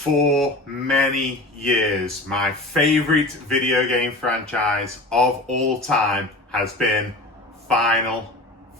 For many years, my favorite video game franchise of all time has been Final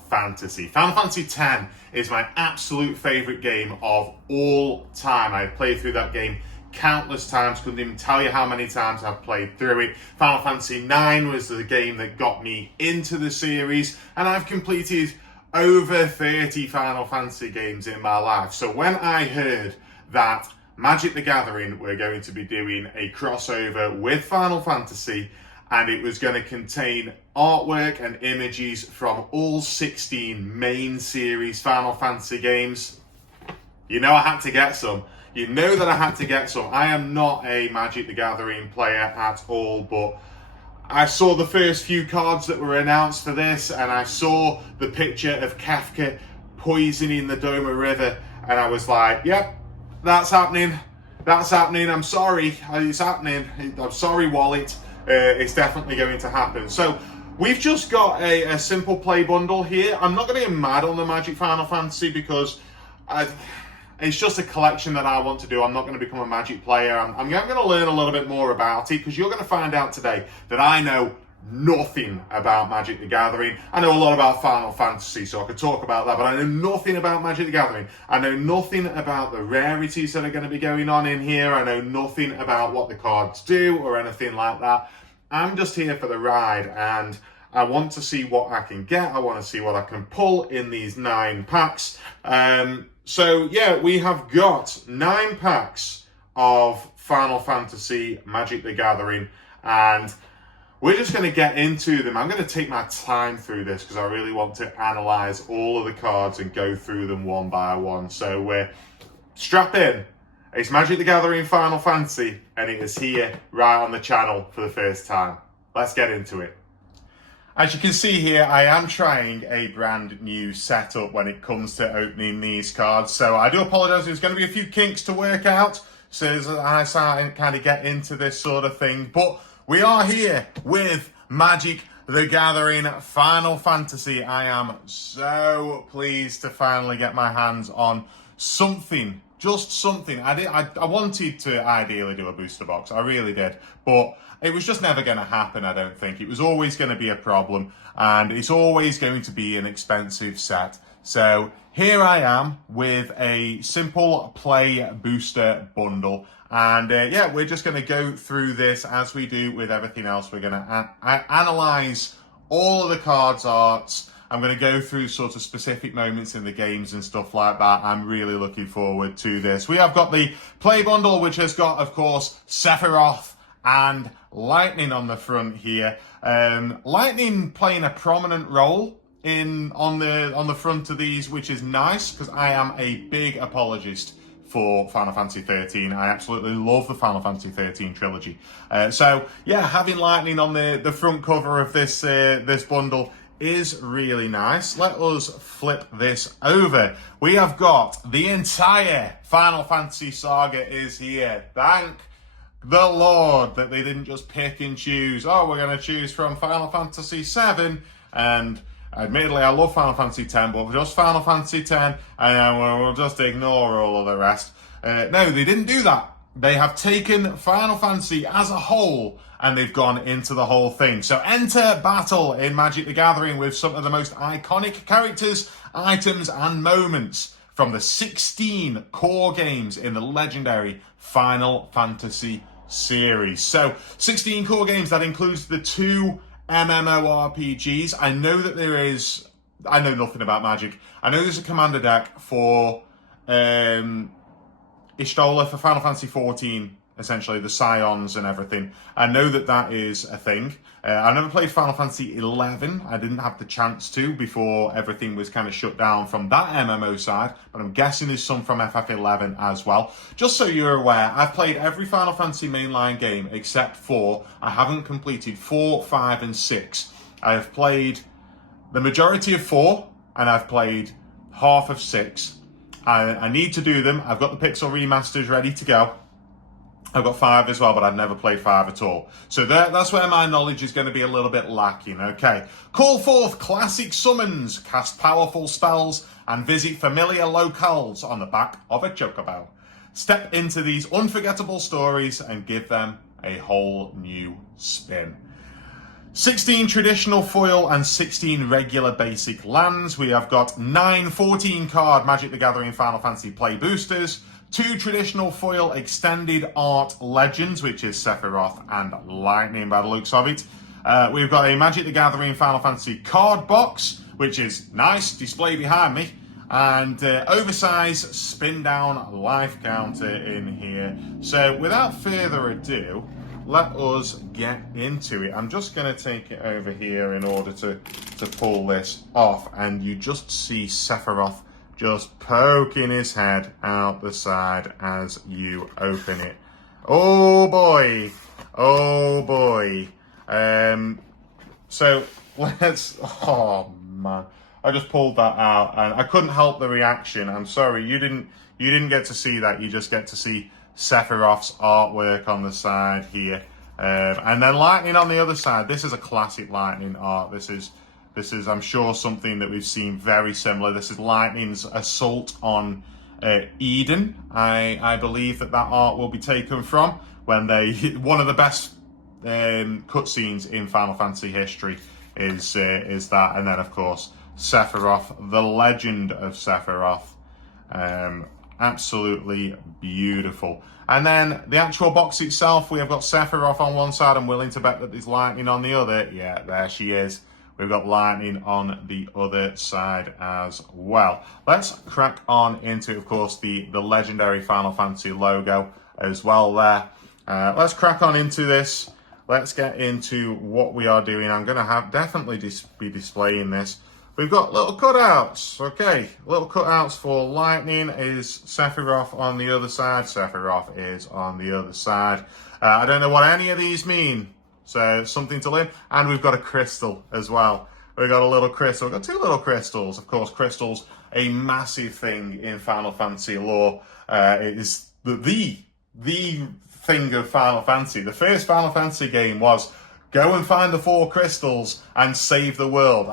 Fantasy. Final Fantasy X is my absolute favorite game of all time. I've played through that game countless times, couldn't even tell you how many times I've played through it. Final Fantasy IX was the game that got me into the series, and I've completed over 30 Final Fantasy games in my life. So when I heard that Magic the Gathering were going to be doing a crossover with Final Fantasy, and it was going to contain artwork and images from all 16 main series Final Fantasy games, you know I had to get some. You know that I had to get some. I am not a Magic the Gathering player at all, but I saw the first few cards that were announced for this, and I saw the picture of Kafka poisoning the Doma River, and I was like, yep, that's happening. That's happening. I'm sorry. It's happening. I'm sorry, Wallet. It's definitely going to happen. So we've just got a simple play bundle here. I'm not going to get mad on the Magic Final Fantasy because it's just a collection that I want to do. I'm not going to become a Magic player. I'm going to learn a little bit more about it, because you're going to find out today that I know nothing about Magic the Gathering. I know a lot about Final Fantasy, so I could talk about that, but I know nothing about Magic the Gathering. I know nothing about the rarities that are going to be going on in here. I know nothing about what the cards do or anything like that. I'm just here for the ride, and I want to see what I can get. I want to see what I can pull in these 9 packs. So yeah, we have got 9 packs of Final Fantasy Magic the Gathering, and we're just going to get into them. I'm going to take my time through this because I really want to analyze all of the cards and go through them one by one. So strap in. It's Magic the Gathering Final Fantasy, and it is here right on the channel for the first time. Let's get into it. As you can see here, I am trying a brand new setup when it comes to opening these cards. So I do apologize. There's going to be a few kinks to work out so as I start and kind of get into this sort of thing. But we are here with Magic the Gathering Final Fantasy. I am so pleased to finally get my hands on something, just something. I wanted to ideally do a booster box, I really did, but it was just never going to happen, I don't think. It was always going to be a problem, and it's always going to be an expensive set. So here I am with a simple play booster bundle. And yeah, we're just going to go through this as we do with everything else. We're going to analyze all of the cards arts. I'm going to go through sort of specific moments in the games and stuff like that. I'm really looking forward to this. We have got the play bundle, which has got, of course, Sephiroth and Lightning on the front here. Lightning playing a prominent role on the front of these, which is nice because I am a big apologist for Final Fantasy 13. I absolutely love the Final Fantasy 13 trilogy. So yeah, having Lightning on the front cover of this bundle is really nice. Let us flip this over. We have got the entire Final Fantasy saga is here. Thank the Lord that they didn't just pick and choose. Oh, we're going to choose from Final Fantasy 7 and admittedly, I love Final Fantasy X, but just Final Fantasy X, and we'll just ignore all of the rest. No, they didn't do that. They have taken Final Fantasy as a whole, and they've gone into the whole thing. So enter battle in Magic the Gathering with some of the most iconic characters, items, and moments from the 16 core games in the legendary Final Fantasy series. So 16 core games, that includes the 2 MMORPGs. I know nothing about Magic. I know there's a commander deck for Ishtola for Final Fantasy 14, essentially the Scions and everything. I know that is a thing. I never played Final Fantasy 11. I didn't have the chance to before everything was kind of shut down from that MMO side, but I'm guessing there's some from FF11 as well. Just so you're aware, I've played every Final Fantasy mainline game except 4. I haven't completed 4, 5, and 6. I have played the majority of 4, and I've played half of 6. I need to do them. I've got the Pixel remasters ready to go. I've got 5 as well, but I've never played 5 at all. So that's where my knowledge is going to be a little bit lacking, okay? Call forth classic summons, cast powerful spells, and visit familiar locales on the back of a chocobo. step into these unforgettable stories and give them a whole new spin. 16 traditional foil and 16 regular basic lands. We have got 9 14 card Magic the Gathering Final Fantasy play boosters, 2 traditional foil extended art legends, which is Sephiroth and Lightning by the looks of it. We've got a Magic the Gathering Final Fantasy card box, which is nice, display behind me, and oversized spin down life counter in here. So without further ado, let us get into it. I'm just going to take it over here in order to pull this off, and you just see Sephiroth just poking his head out the side as you open it. Oh boy, oh boy. So let's, oh man, I just pulled that out and I couldn't help the reaction. I'm sorry, you didn't get to see that. You just get to see Sephiroth's artwork on the side here, and then Lightning on the other side. This is a classic Lightning art. This is I'm sure something that we've seen very similar. This is Lightning's assault on Eden. I believe that art will be taken from when they one of the best cutscenes in Final Fantasy history is that, and then of course Sephiroth, the legend of Sephiroth. Absolutely beautiful. And then the actual box itself, we have got Sephiroth on one side. I'm willing to bet that there's Lightning on the other. Yeah, there she is. We've got Lightning on the other side as well. Let's crack on into, of course, the legendary Final Fantasy logo as well there. Let's crack on into this. Let's get into what we are doing. I'm going to definitely be displaying this. We've got little cutouts. Okay, little cutouts for Lightning is Sephiroth on the other side. Sephiroth is on the other side. I don't know what any of these mean, so something to learn. And we've got a crystal as well. We've got a little crystal. We've got 2 little crystals. Of course, crystals, a massive thing in Final Fantasy lore. It is the thing of Final Fantasy. The first Final Fantasy game was go and find the 4 crystals and save the world.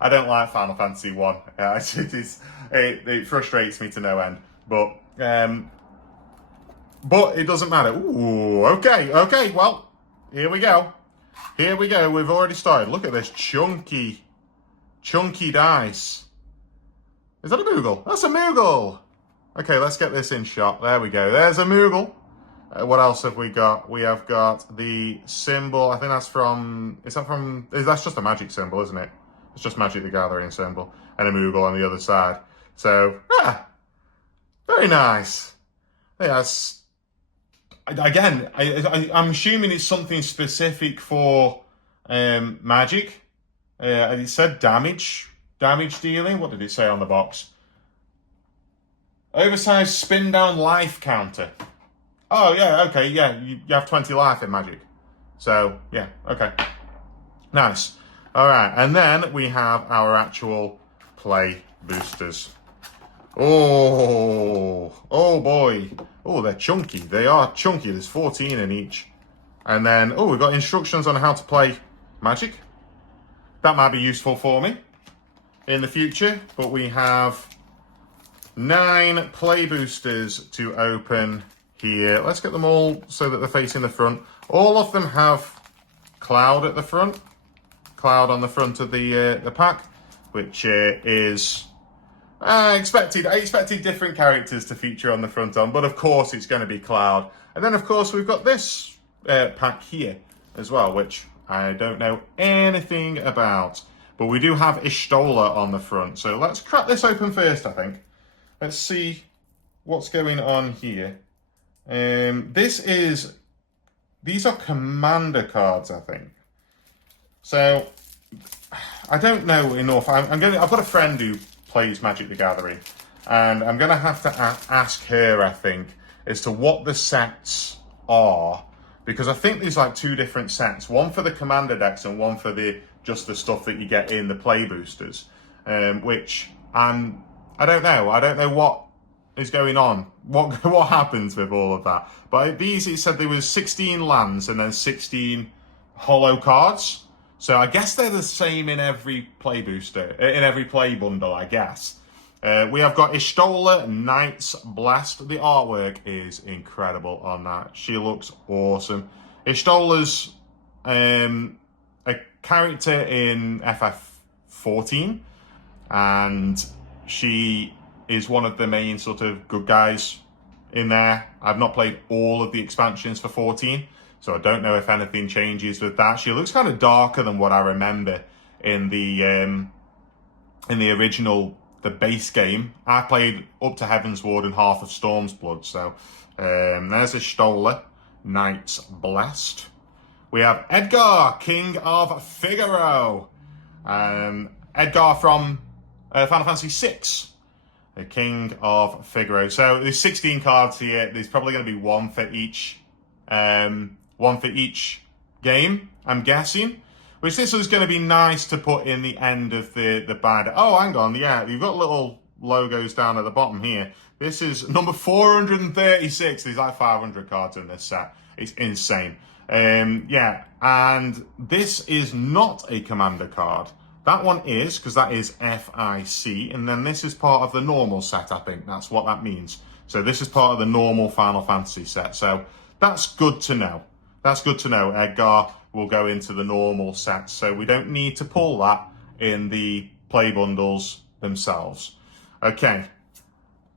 I don't like Final Fantasy 1. It frustrates me to no end. But it doesn't matter. Ooh, okay, well, here we go. Here we go. We've already started. Look at this chunky dice. Is that a Moogle? That's a Moogle. Okay, let's get this in shot. There we go. There's a Moogle. What else have we got? We have got the symbol. I think that's from... That's just a magic symbol, isn't it? It's just Magic the Gathering symbol. And a Moogle on the other side. So, very nice. Yes. Again, I'm assuming it's something specific for Magic. It said damage dealing. What did it say on the box? Oversized spin down life counter. Oh yeah, okay, yeah. You have 20 life in Magic. So yeah, okay, nice. All right, and then we have our actual play boosters. Oh boy. Oh, they're chunky. They are chunky. There's 14 in each. And then, we've got instructions on how to play Magic. That might be useful for me in the future. But we have 9 play boosters to open here. Let's get them all so that they're facing the front. All of them have Cloud at the front. Cloud on the front of the pack, which is... I expected different characters to feature on the front on, but of course it's going to be Cloud. And then of course we've got this pack here as well, which I don't know anything about. But we do have Ishtola on the front, so let's crack this open first, I think. Let's see what's going on here. These are commander cards, I think. So I don't know enough. I've got a friend who plays Magic the Gathering, and I'm going to have to ask her, I think, as to what the sets are, because I think there's like 2 different sets, one for the commander decks and one for just the stuff that you get in the play boosters, which I don't know what is going on, what happens with all of that. But these, it said there was 16 lands and then 16 holo cards. So I guess they're the same in every play booster, in every play bundle, I guess. We have got Ishtola, Knight's Blast. The artwork is incredible on that. She looks awesome. Ishtola's a character in FF14, and she is one of the main sort of good guys in there. I've not played all of the expansions for 14, so I don't know if anything changes with that. She looks kind of darker than what I remember in the original, the base game. I played up to Heaven's Ward and half of Storm's Blood, so there's a Stola, Knight's Blessed. We have Edgar, King of Figaro. Edgar from Final Fantasy VI, the King of Figaro. So there's 16 cards here. There's probably going to be one for each game, I'm guessing. Which this is going to be nice to put in the end of the binder. Oh, hang on, yeah, you've got little logos down at the bottom here. This is number 436. There's like 500 cards in this set. It's insane. Yeah, and this is not a commander card. That one is, because that is FIC, and then this is part of the normal set, I think. That's what that means. So this is part of the normal Final Fantasy set. So that's good to know. That's good to know. Edgar will go into the normal set, so we don't need to pull that in the play bundles themselves. Okay,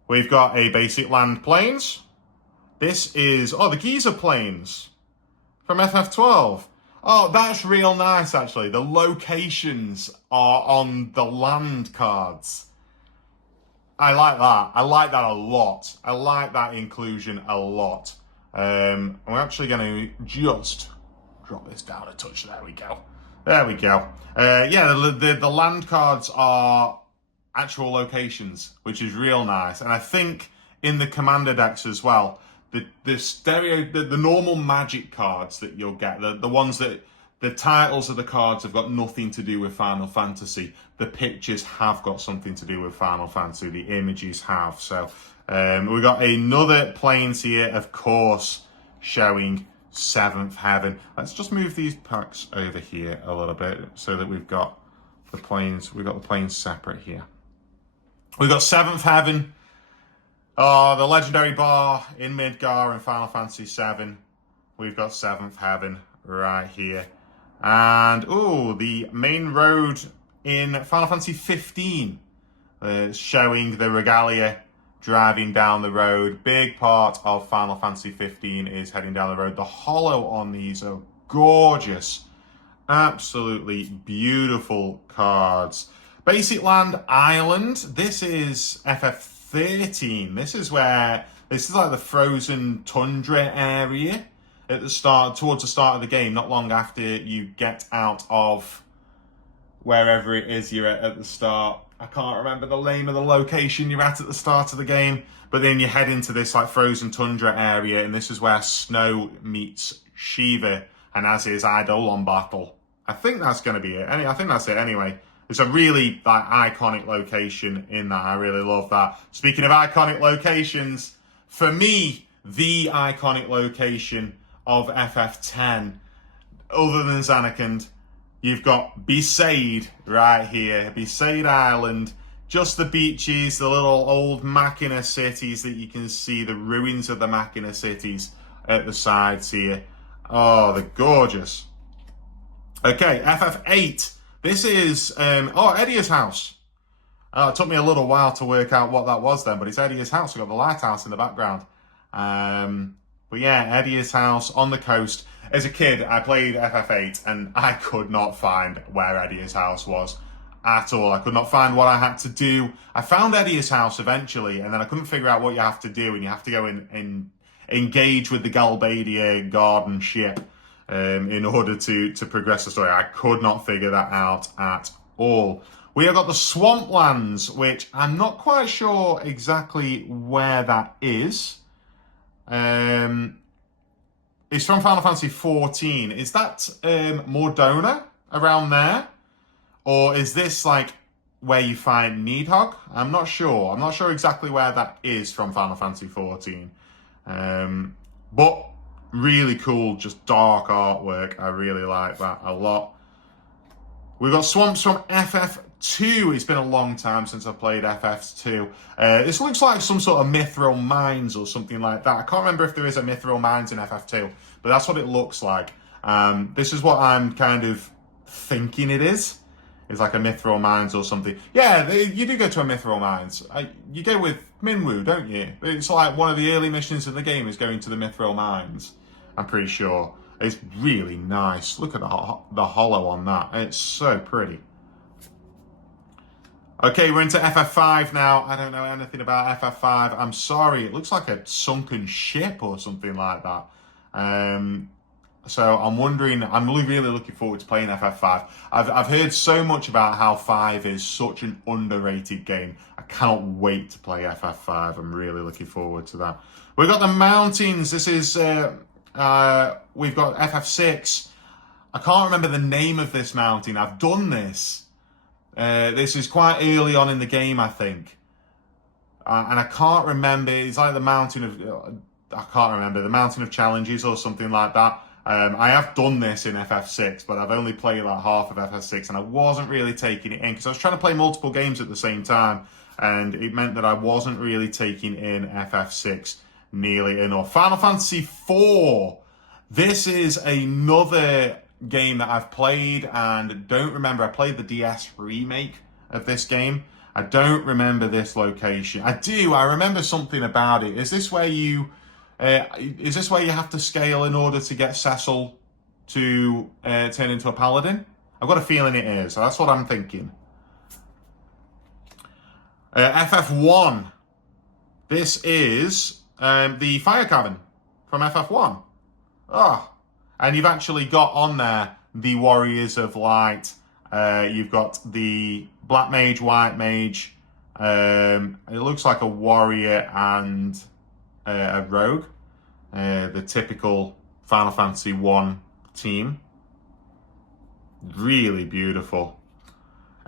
we've got a basic land plains. This is, the Giza Plains from FF12. Oh, that's real nice, actually. The locations are on the land cards. I like that. I like that a lot. I like that inclusion a lot. We're actually going to just drop this down a touch. There we go. There we go. Yeah, the land cards are actual locations, which is real nice. And I think in the commander decks as well, the normal magic cards that you'll get, the ones that the titles of the cards have got nothing to do with Final Fantasy. The pictures have got something to do with Final Fantasy. The images have. So we've got another planes here, of course, showing Seventh Heaven. Let's just move these packs over here a little bit so that we've got the planes. We've got the planes separate here. We've got Seventh Heaven. The legendary bar in Midgar in Final Fantasy VII. We've got Seventh Heaven right here. And, the main road in Final Fantasy 15. Showing the Regalia driving down the road. Big part of Final Fantasy 15 is heading down the road. The holo on these are gorgeous. Absolutely beautiful cards. Basic Land Island. This is FF13. This is like the frozen tundra area at the start, towards the start of the game, not long after you get out of wherever it is you're at the start. I can't remember the name of the location you're at the start of the game, but then you head into this like frozen tundra area, and this is where Snow meets Shiva and has his Eidolon battle. I think that's going to be it. I think that's it anyway. It's a really iconic location in that. I really love that. Speaking of iconic locations, for me, the iconic location of FF10, other than Zanarkand, you've got Besaid right here. Besaid Island, just the beaches, the little old Machina cities that you can see, the ruins of the Machina cities at the sides here. Oh, they're gorgeous. Okay, FF8. This is, Edia's house. It took me a little while to work out what that was then, but it's Edia's house. We've got the lighthouse in the background. But yeah, Edia's house on the coast. As a kid, I played FF8 and I could not find where Edia's house was at all. I could not find what I had to do. I found Edia's house eventually, and then I couldn't figure out what you have to do, and you have to go and engage with the Galbadia garden ship in order to progress the story. I could not figure that out at all. We have got the Swamplands, which I'm not quite sure exactly where that is. It's from Final Fantasy 14. Is that Mordona around there? Or is this like where you find Nidhogg? I'm not sure. I'm not sure exactly where that is from Final Fantasy 14. But really cool, just dark artwork. I really like that a lot. We've got swamps from FF 2. It's been a long time since I've played FF2. This looks like some sort of Mithril Mines or something like that. I can't remember if there is a Mithril Mines in FF2, but that's what it looks like. This is what I'm kind of thinking it is. It's like a Mithril Mines or something. Yeah, you do go to a Mithril Mines. You go with Minwu, don't you? It's like one of the early missions in the game is going to the Mithril Mines. I'm pretty sure. It's really nice. Look at the hollow on that. It's so pretty. Okay, we're into FF5 now. I don't know anything about FF5. I'm sorry. It looks like a sunken ship or something like that. So I'm wondering, I'm really looking forward to playing FF5. I've heard so much about how 5 is such an underrated game. I cannot wait to play FF5. I'm really looking forward to that. We've got the mountains. This is, we've got FF6. I can't remember the name of this mountain. I've done this. This is quite early on in the game, I think. And I can't remember, it's like the mountain of, I can't remember, the mountain of challenges or something like that. I have done this in FF6, but I've only played like half of FF6 and I wasn't really taking it in because I was trying to play multiple games at the same time and it meant that I wasn't really taking in FF6 nearly enough. Final Fantasy IV. This is another game that I've played and don't remember. I played the DS remake of this game. I don't remember this location. I do. I remember something about it. Is this where you have to scale in order to get Cecil to turn into a paladin? I've got a feeling it is. So that's what I'm thinking. FF1. This is the fire cabin from FF1. Oh, and you've actually got on there the Warriors of Light. You've got the Black Mage, White Mage. It looks like a warrior and a rogue. The typical Final Fantasy 1 team. Really beautiful.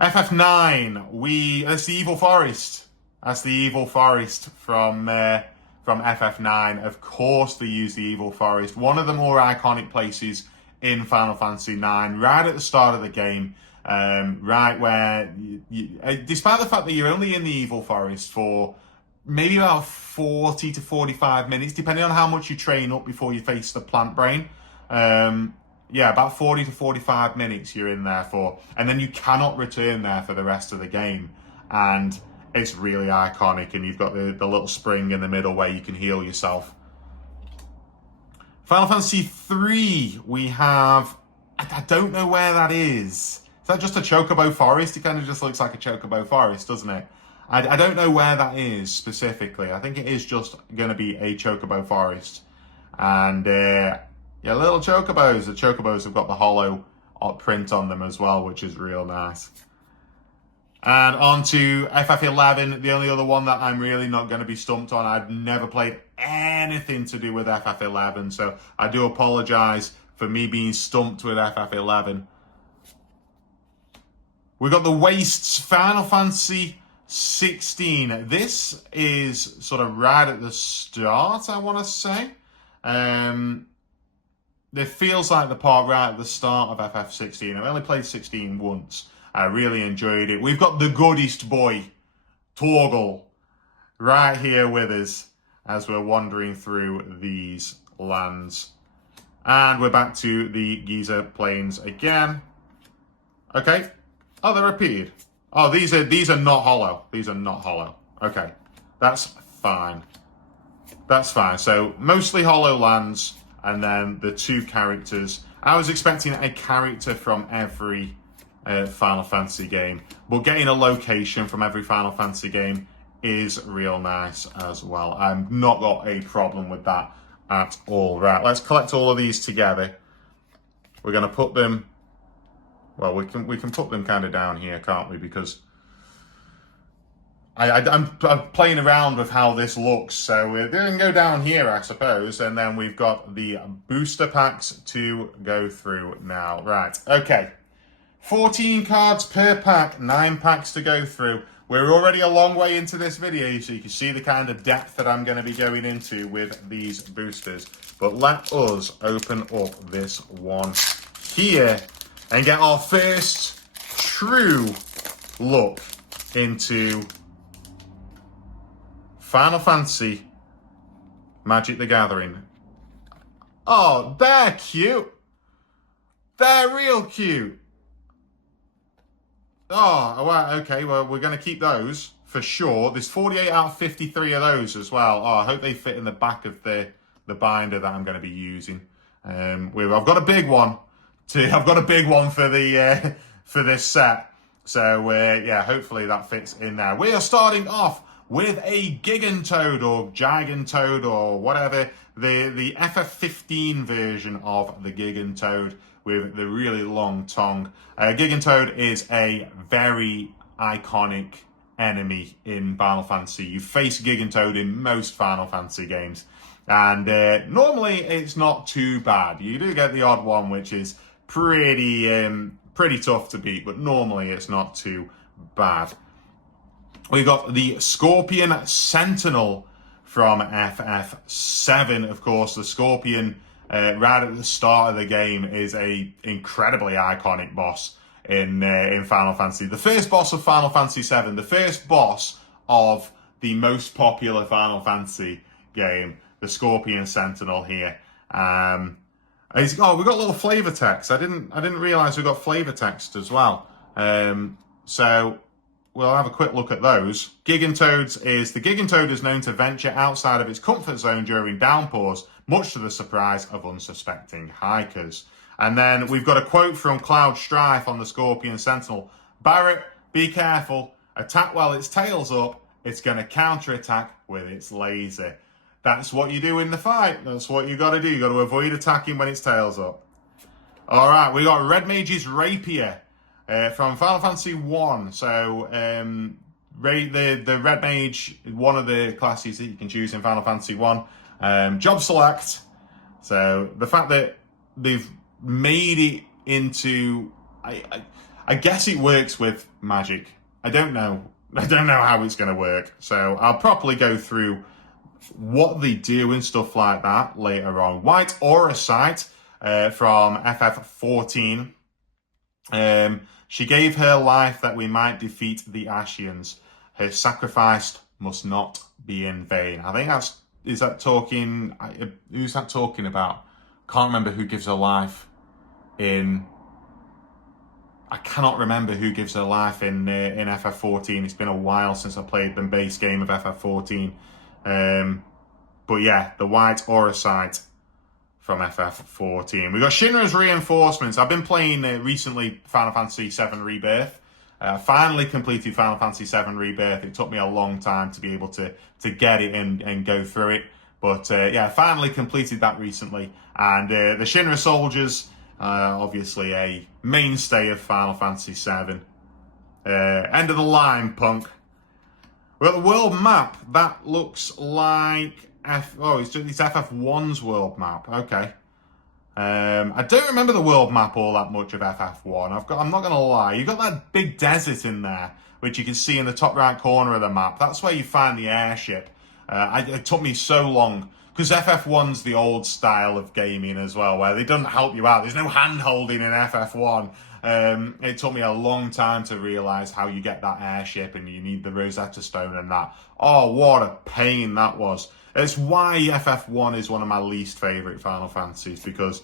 FF9. That's the Evil Forest. That's the Evil Forest from FF9. Of course they use the Evil Forest. One of the more iconic places in Final Fantasy 9, right at the start of the game, right where, despite the fact that you're only in the Evil Forest for maybe about 40 to 45 minutes, depending on how much you train up before you face the plant brain. Yeah, about 40 to 45 minutes you're in there for, and then you cannot return there for the rest of the game. And it's really iconic, and you've got the little spring in the middle where you can heal yourself. Final Fantasy 3, we have, I don't know where that is. Is that just a Chocobo Forest? It kind of just looks like a Chocobo Forest, doesn't it? I don't know where that is specifically. I think it is just going to be a Chocobo Forest. And yeah, little Chocobos. The Chocobos have got the hollow print on them as well, which is real nice. And on to FF11, the only other one that I'm really not going to be stumped on. I've never played anything to do with FF11, so I do apologise for me being stumped with FF11. We've got the Wastes, Final Fantasy 16. This is sort of right at the start, I want to say. It feels like the part right at the start of FF16. I've only played 16 once. I really enjoyed it. We've got the goodest boy, Torgal, right here with us as we're wandering through these lands. And we're back to the Giza Plains again. Okay. Oh, they're repeated. Oh, these are not hollow. These are not hollow. Okay. That's fine. That's fine. So mostly hollow lands and then the 2 characters. I was expecting a character from every Final Fantasy game, but getting a location from every Final Fantasy game is real nice as well. I've not got a problem with that at all. Right, let's collect all of these together. We're going to put them, well, we can put them kind of down here, can't we? Because I'm playing around with how this looks, so we're going to go down here, I suppose, and then we've got the booster packs to go through now. Right, okay. 14 cards per pack, 9 packs to go through. We're already a long way into this video, so you can see the kind of depth that I'm going to be going into with these boosters. But let us open up this one here and get our first true look into Final Fantasy Magic the Gathering. Oh, they're cute. They're real cute. Oh, well, okay, well, we're going to keep those for sure. There's 48 out of 53 of those as well. Oh, I hope they fit in the back of the binder that I'm going to be using. I've got a big one. I've got a big one for the for this set. So, yeah, hopefully that fits in there. We are starting off with a Gigantoad or Gigantoad or whatever, the FF15 version of the Gigantoad with the really long tongue. Gigantoad is a very iconic enemy in Final Fantasy. You face Gigantoad in most Final Fantasy games, and normally it's not too bad. You do get the odd one, which is pretty tough to beat, but normally it's not too bad. We got the Scorpion Sentinel from FF7. Of course, the Scorpion right at the start of the game is a incredibly iconic boss in Final Fantasy. The first boss of Final Fantasy VII, the first boss of the most popular Final Fantasy game, the Scorpion Sentinel here. We got a little flavor text. I didn't realize we got flavor text as well. So we'll have a quick look at those. The Gigantoad is known to venture outside of its comfort zone during downpours, much to the surprise of unsuspecting hikers. And then we've got a quote from Cloud Strife on the Scorpion Sentinel. Barret, be careful. Attack while its tail's up. It's going to counterattack with its laser. That's what you do in the fight. That's what you got to do. You got to avoid attacking when its tail's up. All right, we got Red Mage's Rapier from Final Fantasy 1. So the Red Mage is one of the classes that you can choose in Final Fantasy 1. Job select. So the fact that they've made it into, I guess it works with magic. I don't know how it's going to work. So I'll properly go through what they do and stuff like that later on. White Aura Sight from FF14. She gave her life that we might defeat the Ashians. Her sacrifice must not be in vain. I think who's that talking about? Can't remember who gives her life in. I cannot remember who gives her life in FF14. It's been a while since I played the base game of FF14. But yeah, the White Aura Sight from FF14. We got Shinra's Reinforcements. I've been playing recently Final Fantasy VII Rebirth. Finally completed Final Fantasy VII Rebirth. It took me a long time to be able to get it and go through it. But yeah, finally completed that recently. And the Shinra Soldiers, obviously a mainstay of Final Fantasy VII. End of the line, punk. Well, the world map, that looks like it's FF1's world map. Okay. I don't remember the world map all that much of FF1. I'm not gonna lie. You've got that big desert in there, which you can see in the top right corner of the map. That's where you find the airship. It took me so long because FF1's the old style of gaming as well, where they don't help you out. There's no hand holding in FF1. It took me a long time to realise how you get that airship and you need the Rosetta Stone and that. Oh, what a pain that was. It's why FF1 is one of my least favourite Final Fantasies, because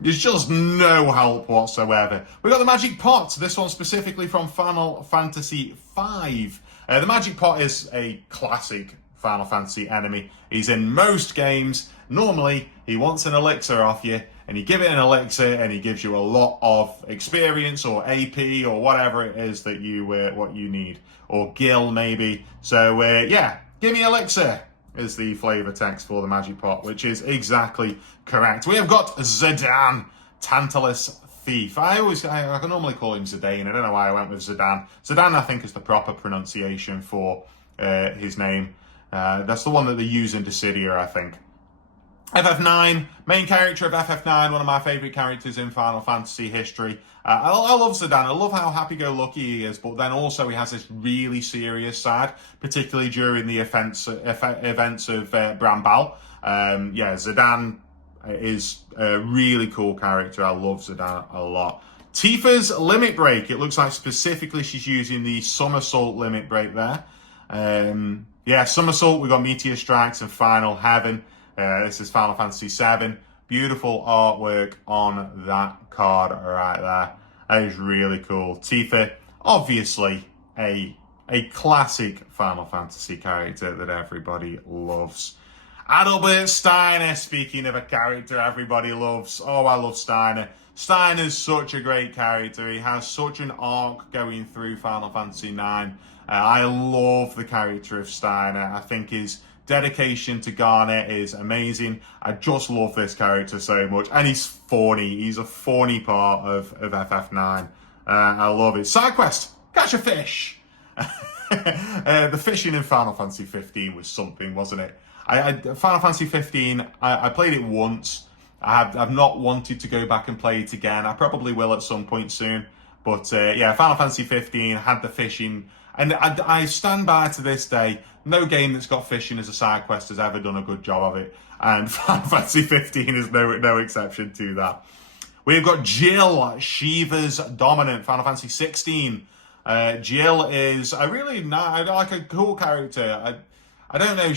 there's just no help whatsoever. We got the Magic Pot, this one specifically from Final Fantasy V. The Magic Pot is a classic Final Fantasy enemy. He's in most games. Normally, he wants an elixir off you, and you give it an elixir, and he gives you a lot of experience or AP or whatever it is that what you need, or gil maybe. So yeah, give me elixir is the flavor text for the Magic Pot, which is exactly correct. We have got Zidane, Tantalus Thief. I can normally call him Zidane. I don't know why I went with Zidane. Zidane, I think, is the proper pronunciation for his name. That's the one that they use in Dissidia, I think. FF9, main character of FF9, one of my favourite characters in Final Fantasy history. I love Zidane. I love how happy-go-lucky he is, but then also he has this really serious side, particularly during the events of Brambal. Yeah, Zidane is a really cool character. I love Zidane a lot. Tifa's limit break. It looks like specifically she's using the somersault limit break there. Yeah, somersault. We've got Meteor Strikes and Final Heaven. This is Final Fantasy VII. Beautiful artwork on that card right there. That is really cool. Tifa, obviously a classic Final Fantasy character that everybody loves. Adalbert Steiner, speaking of a character everybody loves. Oh, I love Steiner. Steiner's such a great character. He has such an arc going through Final Fantasy IX. I love the character of Steiner. I think his dedication to Garnet is amazing. I just love this character so much. And he's funny. He's a funny part of FF9. I love it. Side quest, catch a fish. The fishing in Final Fantasy 15 was something, wasn't it? Final Fantasy 15, I played it once. I've not wanted to go back and play it again. I probably will at some point soon. But yeah, Final Fantasy 15 had the fishing. And I stand by to this day, no game that's got fishing as a side quest has ever done a good job of it. And Final Fantasy 15 is no exception to that. We've got Jill, Shiva's dominant, Final Fantasy 16. Jill is a really nice, like a cool character. I don't know,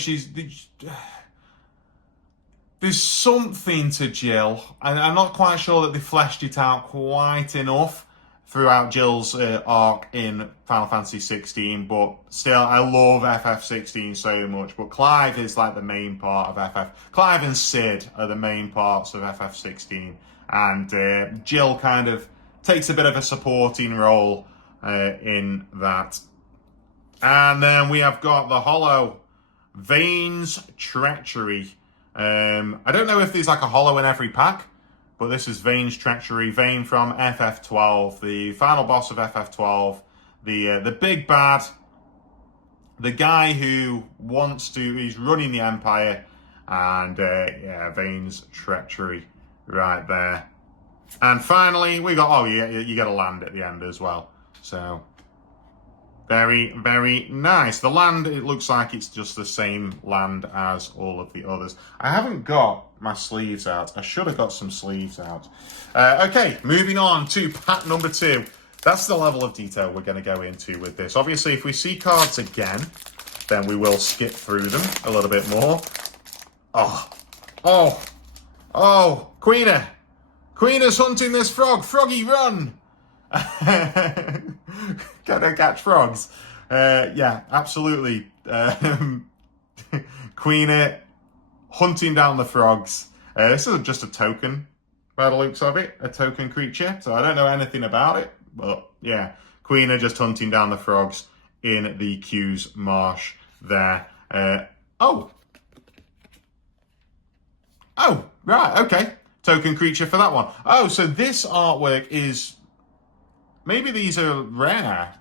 there's something to Jill, and I'm not quite sure that they fleshed it out quite enough throughout Jill's arc in Final Fantasy 16, but still, I love FF16 so much, but Clive is like the main part of FF. Clive and Sid are the main parts of FF16, and Jill kind of takes a bit of a supporting role in that. And then we have got the Hollow, Vane's Treachery. I don't know if there's like a Hollow in every pack, but this is Vane's Treachery. Vane from FF12, the final boss of FF12, the big bad, the guy who he's running the Empire, and yeah, Vane's Treachery right there. And finally, we got, oh yeah, you get a land at the end as well. So, very, very nice. The land, it looks like it's just the same land as all of the others. I haven't got my sleeves out. I should have got some sleeves out. Okay, moving on to pack number 2. That's the level of detail we're going to go into with this. Obviously, if we see cards again, then we will skip through them a little bit more. Oh, Queener. Queener's hunting this frog. Froggy, run. Gotta catch frogs. Yeah, absolutely. Queener hunting down the frogs. This is just a token, by the looks of it. A token creature. So I don't know anything about it. But yeah, Queener just hunting down the frogs in the Q's Marsh there. Oh, right, okay. Token creature for that one. Oh, so this artwork is... Maybe these are rare.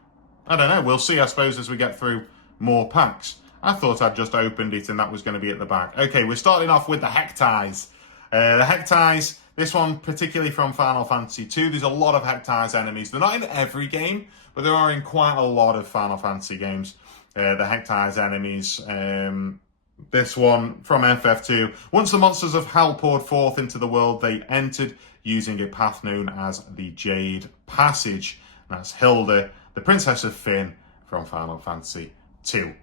I don't know. We'll see, I suppose, as we get through more packs. I thought I'd just opened it and that was going to be at the back. Okay, we're starting off with the Hecties. The Hecties, this one particularly from Final Fantasy II. There's a lot of Hecties enemies. They're not in every game, but there are in quite a lot of Final Fantasy games. The Hecties enemies. This one from FF2. Once the monsters of hell poured forth into the world, they entered using a path known as the Jade Passage. That's Hilda, the Princess of Finn from Final Fantasy II.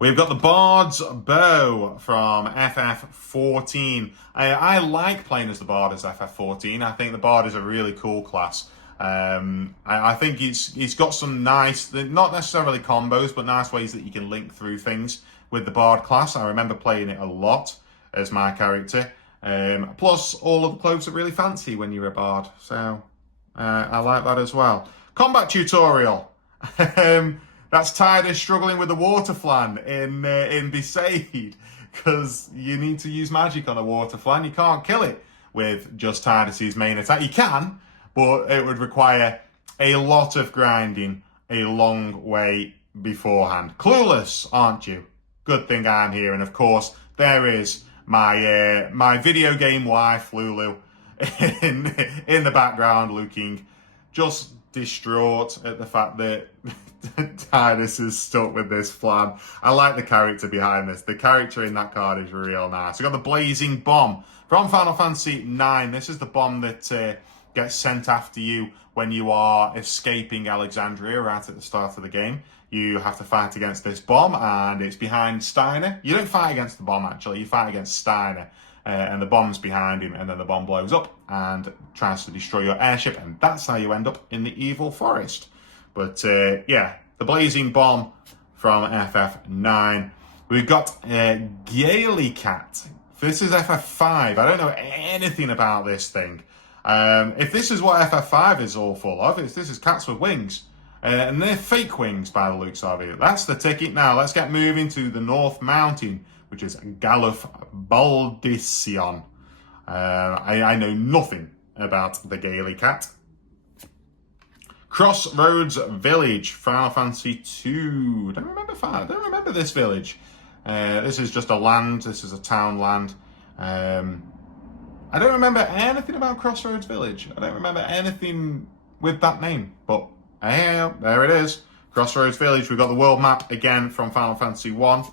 We've got the Bard's Bow from FF14. I like playing as the Bard as FF14. I think the Bard is a really cool class. I think it's got some nice, not necessarily combos, but nice ways that you can link through things with the Bard class. I remember playing it a lot as my character. Plus, all of the clothes are really fancy when you're a Bard. So, I like that as well. Combat tutorial. That's Tidus struggling with the water flan in Besaid. Because you need to use magic on a water flan. You can't kill it with just Tidus's main attack. You can, but it would require a lot of grinding a long way beforehand. Clueless, aren't you? Good thing I'm here. And of course, there is my video game wife, Lulu, in the background looking just distraught at the fact that Tidus is stuck with this flan. I like the character behind this. The character in that card is real nice. We've got the Blazing Bomb from Final Fantasy IX. This is the bomb that gets sent after you when you are escaping Alexandria right at the start of the game. You have to fight against this bomb, and it's behind Steiner. You don't fight against the bomb, actually. You fight against Steiner, and the bomb's behind him, and then the bomb blows up and tries to destroy your airship, and that's how you end up in the evil forest. But, yeah, the blazing bomb from FF9. We've got Gaily Cat. This is FF5. I don't know anything about this thing. If this is what FF5 is all full of, this is cats with wings. And they're fake wings by the looks of it. That's the ticket. Now, let's get moving to the North Mountain, which is Galuf Baldision. I know nothing about the Gaily Cat. Crossroads Village, Final Fantasy II. Don't remember this village. This is just a land. This is a town land. I don't remember anything about Crossroads Village. I don't remember anything with that name. But there it is. Crossroads Village. We've got the world map again from Final Fantasy I.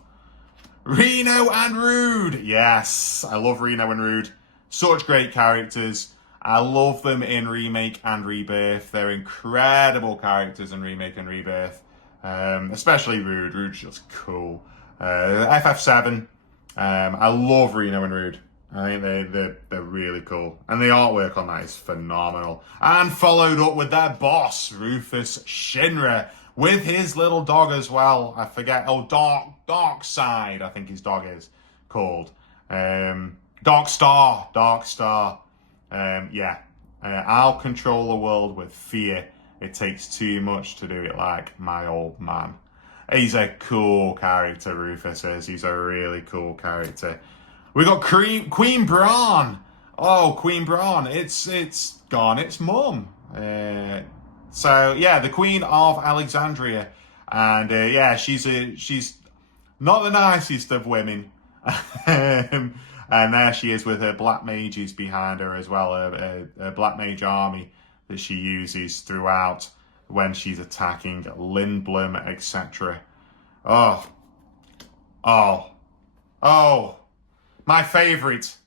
Reno and Rude. Yes, I love Reno and Rude. Such great characters. I love them in Remake and Rebirth. They're incredible characters in Remake and Rebirth. Especially Rude. Rude's just cool. FF7. I love Reno and Rude. I think they're really cool. And the artwork on that is phenomenal. And followed up with their boss, Rufus Shinra, with his little dog as well. I forget. Oh, Dark Side, I think his dog is called. Dark Star. Yeah. I'll control the world with fear. It takes too much to do it like my old man. He's a cool character, Rufus is. He's a really cool character. We got Queen Braun. Oh, Queen Braun. It's Garnet's mum. So yeah, the Queen of Alexandria, and yeah, she's not the nicest of women. And there she is with her black mages behind her as well, a black mage army that she uses throughout when she's attacking Lindblom, etc. Oh, my favourite.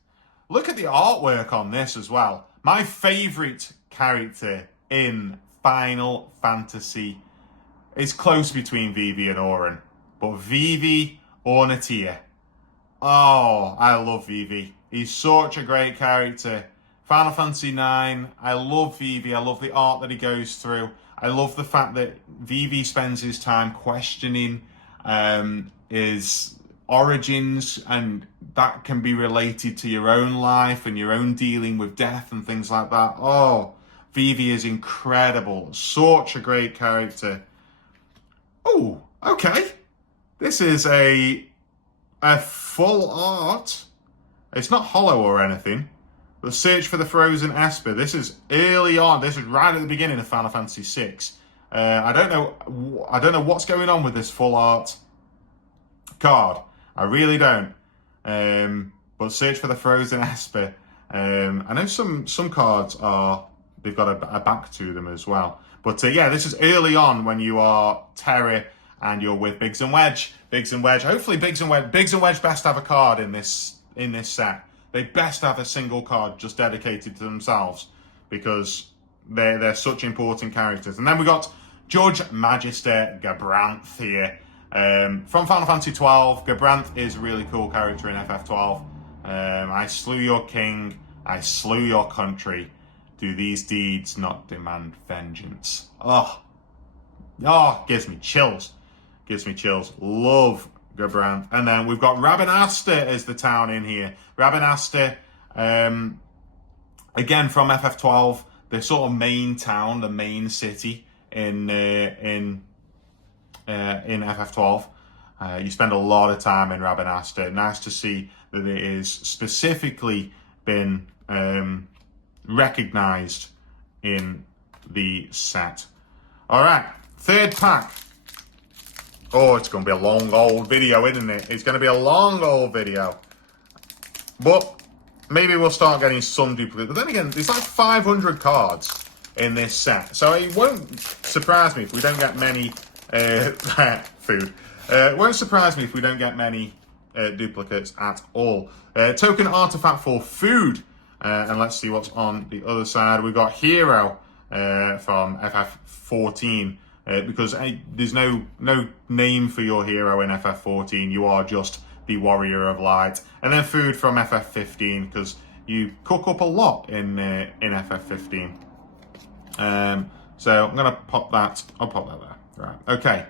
Look at the artwork on this as well. My favourite character in Final Fantasy is close between Vivi and Auron, but Vivi or Natia. Oh, I love Vivi. He's such a great character. Final Fantasy IX, I love Vivi. I love the art that he goes through. I love the fact that Vivi spends his time questioning his origins, and that can be related to your own life and your own dealing with death and things like that. Oh, Vivi is incredible. Such a great character. Oh, okay. This is a full art. It's not hollow or anything. The Search for the Frozen Esper. This is early on. This is right at the beginning of Final Fantasy VI. I don't know what's going on with this full art card. I really don't. But Search for the Frozen Esper. I know some cards they've got a back to them as well. But yeah, this is early on when you are Terra and you're with Biggs and Wedge. Biggs and Wedge. Hopefully Biggs and Wedge best have a card in this set. They best have a single card just dedicated to themselves, because they're such important characters. And then we got Judge Magister Gabranth here. From Final Fantasy XII, Gabranth is a really cool character in FF12. I slew your king, I slew your country. Do these deeds not demand vengeance? Oh, gives me chills. Love Gabranth. And then we've got Rabanastre as the town in here. Rabanastre, again from FF12, the sort of main town, the main city in FF12. You spend a lot of time in Rabanastre. Nice to see that it is specifically been recognized in the set. All right, third pack. Oh, it's going to be a long old video, isn't it? It's going to be a long old video. But maybe we'll start getting some duplicates. But then again, there's like 500 cards in this set. So it won't surprise me if we don't get many food. It won't surprise me if we don't get many duplicates at all. Token artifact for food. And let's see what's on the other side. We've got Hero from FF14, because there's no name for your hero in FF14. You are just the Warrior of Light. And then Food from FF15, because you cook up a lot in FF15. So I'm gonna pop that. I'll pop that there. Right. Okay.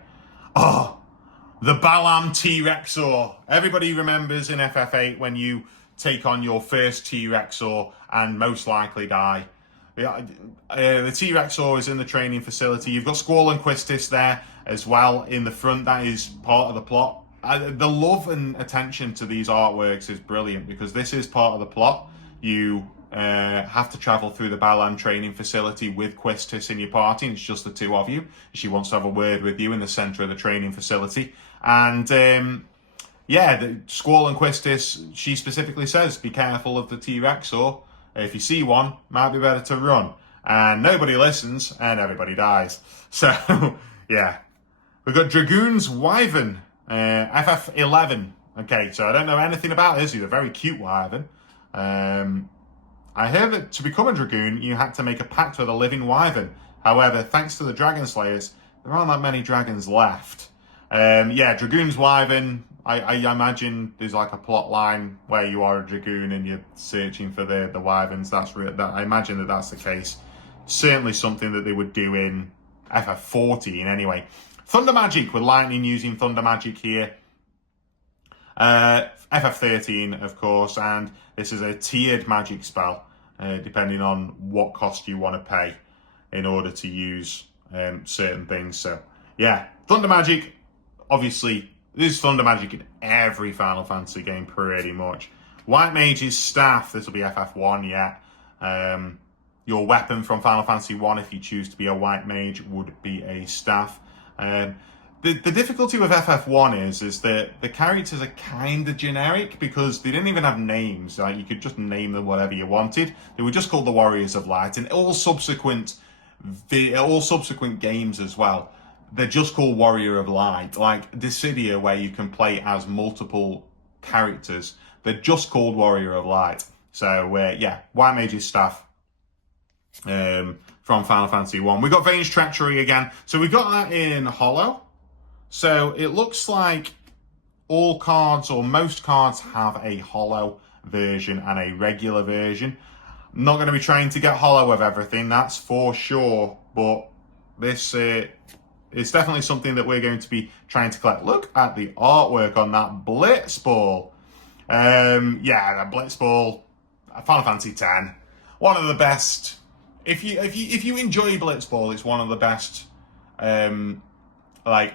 Oh, the Balam T-Rexor. Everybody remembers in FF8 when you take on your first T-Rexor and most likely die. The T-Rexor is in the training facility. You've got Squall and Quistis there as well in the front. That is part of the plot. The love and attention to these artworks is brilliant because this is part of the plot. You have to travel through the Balam training facility with Quistis in your party, and it's just the two of you. She wants to have a word with you in the center of the training facility. And the Squall and Quistis, she specifically says, be careful of the T-Rexor. If you see one, might be better to run. And nobody listens, and everybody dies. So, yeah. We've got Dragoon's Wyvern, FF11. Okay, so I don't know anything about this. He's a very cute Wyvern. I heard that to become a Dragoon, you had to make a pact with a living Wyvern. However, thanks to the Dragon Slayers, there aren't that many dragons left. Dragoon's Wyvern, I imagine there's like a plot line where you are a Dragoon and you're searching for the Wyverns. I imagine that's the case. Certainly something that they would do in FF14 anyway. Thunder Magic, with Lightning using Thunder Magic here. FF13, of course, and this is a tiered magic spell, depending on what cost you want to pay in order to use certain things. So, yeah, Thunder Magic, obviously, there's Thunder Magic in every Final Fantasy game, pretty much. White Mage's Staff, this will be FF1, yeah. Your weapon from Final Fantasy 1, if you choose to be a White Mage, would be a staff. The difficulty with FF1 is that the characters are kind of generic because they didn't even have names. Like, you could just name them whatever you wanted. They were just called the Warriors of Light. And all subsequent games as well, they're just called Warrior of Light. Like Dissidia, where you can play as multiple characters, they're just called Warrior of Light. So, White Mage's Staff from Final Fantasy 1. We got Vane's Treachery again. So we got that in Hollow. So it looks like all cards or most cards have a Hollow version and a regular version. I'm not going to be trying to get Hollow of everything, that's for sure. But this is definitely something that we're going to be trying to collect. Look at the artwork on that Blitzball. The Blitzball, Final Fantasy X, one of the best. If you enjoy Blitzball, it's one of the best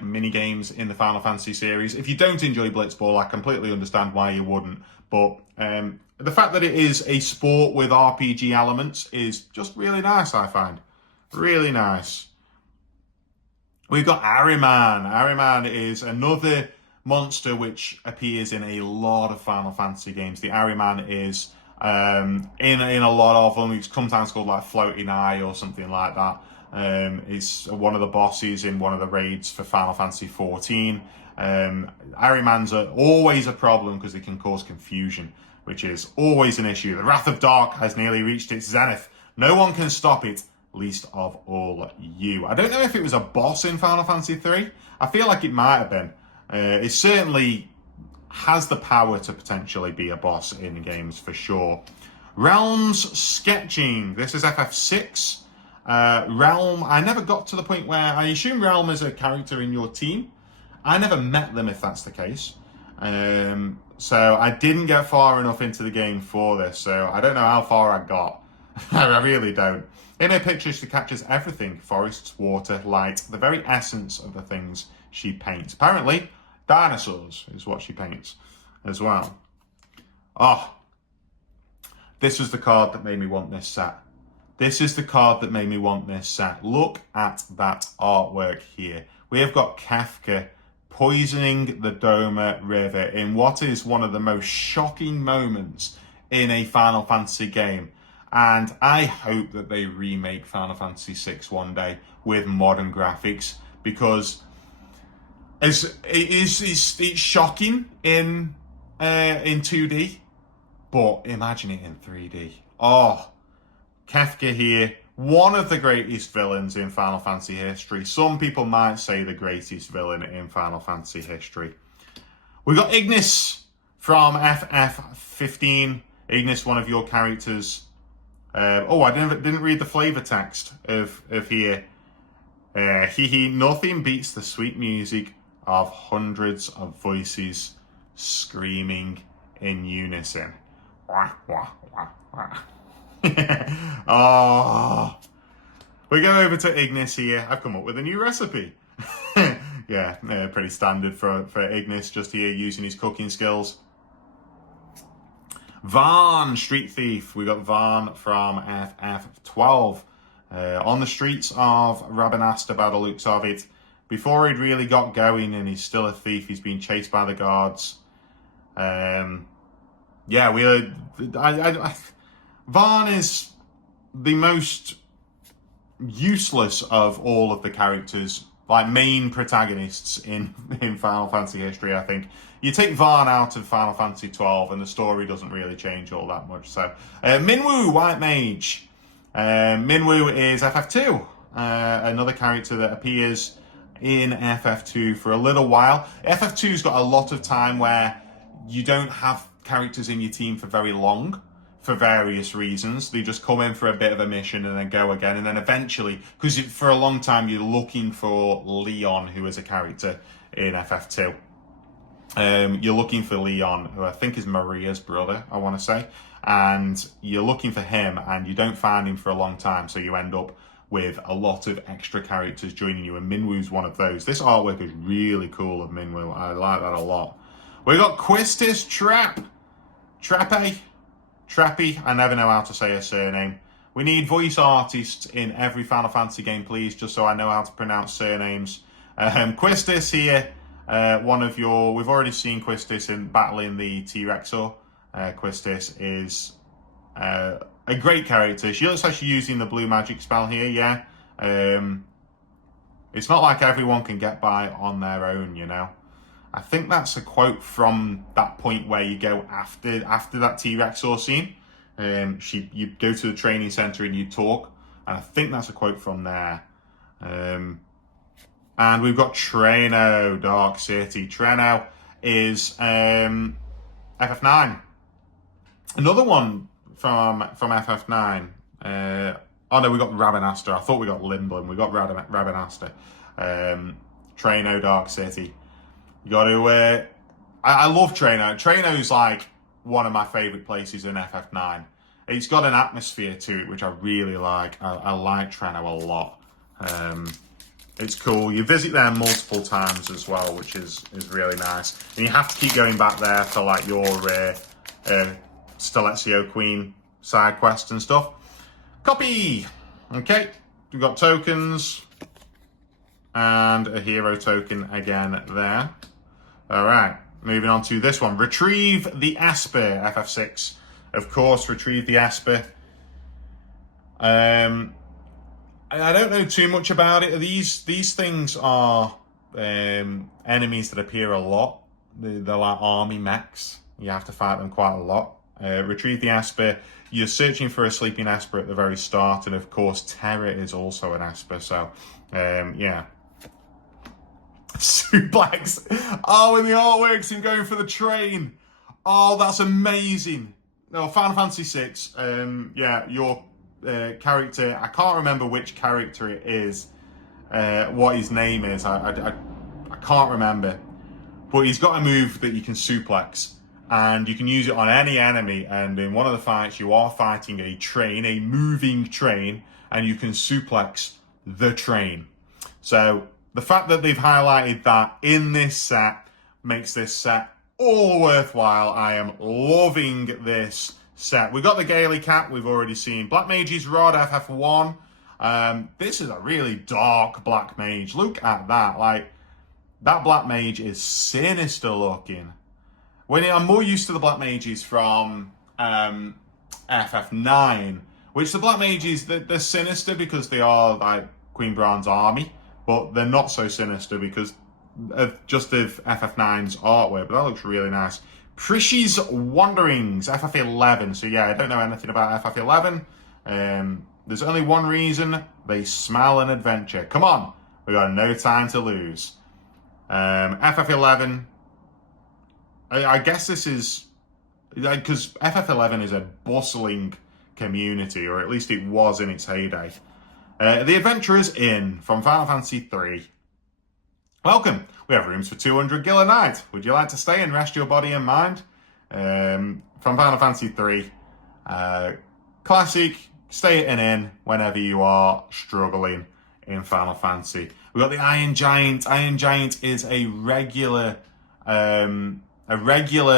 mini games in the Final Fantasy series. If you don't enjoy Blitzball, I completely understand why you wouldn't. But the fact that it is a sport with RPG elements is just really nice, I find. Really nice. We've got Ahriman. Ahriman is another monster which appears in a lot of Final Fantasy games. The Ahriman is in a lot of them. It's sometimes called like Floating Eye or something like that. It's one of the bosses in one of the raids for Final Fantasy 14. Ahrimans are always a problem because they can cause confusion, which is always an issue. The Wrath of Dark has nearly reached its zenith. No one can stop it, least of all you. I don't know if it was a boss in Final Fantasy 3. I feel like it might have been. It certainly has the power to potentially be a boss in games for sure. Realms Sketching. This is FF6. Realm, I never got to the point where I assume Realm is a character in your team. I never met them if that's the case. So I didn't get far enough into the game for this, so I don't know how far I got. I really don't. In her picture, she captures everything: forests, water, light, the very essence of the things she paints. Apparently, dinosaurs is what she paints as well. Oh, this was the card that made me want this set. This is the card that made me want this set. Look at that artwork here. We have got Kefka poisoning the Doma River in what is one of the most shocking moments in a Final Fantasy game. And I hope that they remake Final Fantasy VI one day with modern graphics, because it's shocking in 2D. but imagine it in 3D. Oh, Kefka here, one of the greatest villains in Final Fantasy history. Some people might say the greatest villain in Final Fantasy history. We got Ignis from FF15. Ignis, one of your characters. I didn't read the flavor text of here. Nothing beats the sweet music of hundreds of voices screaming in unison. Wah, wah, wah, wah. Oh, we go over to Ignis here. I've come up with a new recipe. Yeah, pretty standard for Ignis, just here using his cooking skills. Varn, Street Thief. We got Varn from FF12. On the streets of Rabanasta by the looks of it. Before he'd really got going, and he's still a thief. He's been chased by the guards. Varn is the most useless of all of the characters, like main protagonists in Final Fantasy history, I think. You take Varn out of Final Fantasy 12 and the story doesn't really change all that much. So, Minwu, White Mage. Minwu is FF2, another character that appears in FF2 for a little while. FF2's got a lot of time where you don't have characters in your team for very long, for various reasons. They just come in for a bit of a mission and then go again. And then eventually, because for a long time you're looking for Leon, who is a character in FF2. You're looking for Leon, who I think is Maria's brother, I want to say. And you're looking for him and you don't find him for a long time. So you end up with a lot of extra characters joining you. And Minwu's one of those. This artwork is really cool of Minwu. I like that a lot. We got Quistis Trappy, I never know how to say her surname. We need voice artists in every Final Fantasy game, please, just so I know how to pronounce surnames. Quistis here, we've already seen Quistis in battling the T-Rexor. Quistis is a great character. She looks like she's using the blue magic spell here, yeah. It's not like everyone can get by on their own, you know. I think that's a quote from that point where you go after that T-Rexor scene. You go to the training center and you talk, and I think that's a quote from there. And we've got Treno, Dark City. Treno is FF9. Another one from FF9. We got Rabanasta. I thought we got Lindblom. We got Rabanasta. Treno, Dark City. You got to. I love Treno. Treno's like one of my favorite places in FF9. It's got an atmosphere to it which I really like. I like Treno a lot. It's cool. You visit there multiple times as well, which is really nice. And you have to keep going back there for like your Stelezio Queen side quests and stuff. Copy. Okay, we've got tokens and a hero token again there. All right, moving on to this one. Retrieve the Esper, FF6. Of course, retrieve the Esper. I don't know too much about it. These things are enemies that appear a lot. They're like army mechs. You have to fight them quite a lot. Retrieve the Esper. You're searching for a sleeping Esper at the very start, and of course, Terra is also an Esper. So, yeah. Suplex. Oh, and the artworks him going for the train. Oh, that's amazing. No, Final Fantasy VI. Yeah, your character. I can't remember which character it is. What his name is. I can't remember. But he's got a move that you can suplex, and you can use it on any enemy. And in one of the fights, you are fighting a train, a moving train, and you can suplex the train. So the fact that they've highlighted that in this set makes this set all worthwhile. I am loving this set. We've got the Gaily Cat we've already seen. Black Mage's Rod, FF1. This is a really dark Black Mage. Look at that. Like, that Black Mage is sinister looking. I'm more used to the Black Mages from FF9, which the Black Mages, they're sinister because they are like Queen Braun's army, but they're not so sinister because of FF9's artwork. But that looks really nice. Prishy's Wanderings, FF11. So yeah, I don't know anything about FF11. There's only one reason: they smell an adventure. Come on, we got no time to lose. FF11. I guess this is because FF11 is a bustling community, or at least it was in its heyday. The Adventurers Inn from Final Fantasy III. Welcome. We have rooms for 200 gil a night. Would you like to stay and rest your body and mind? From Final Fantasy III. Classic. Stay at an inn whenever you are struggling in Final Fantasy. We've got the Iron Giant. Iron Giant is a regular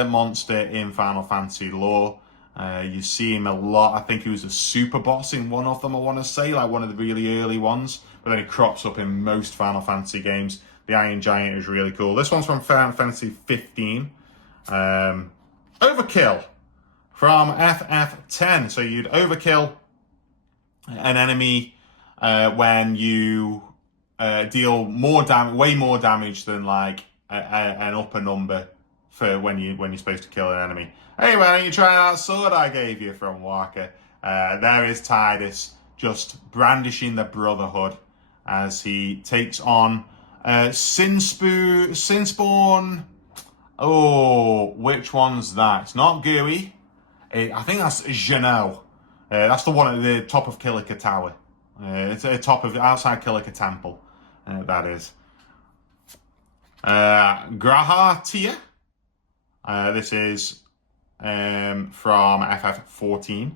monster in Final Fantasy lore. You see him a lot. I think he was a super boss in one of them, I want to say, like one of the really early ones. But then he crops up in most Final Fantasy games. The Iron Giant is really cool. This one's from Final Fantasy 15. Overkill from FF10. So you'd overkill an enemy when you deal more damage, way more damage than like an upper number for when you're supposed to kill an enemy. Hey, why don't you try that sword I gave you from Walker? There is Tidus just brandishing the Brotherhood as he takes on Sinspawn. Oh, which one's that? It's not Gooey. I think that's Jeannot. That's the one at the top of Kilika Tower. It's at the top of outside Kilika Temple. That is. Grahatia. This is from FF14.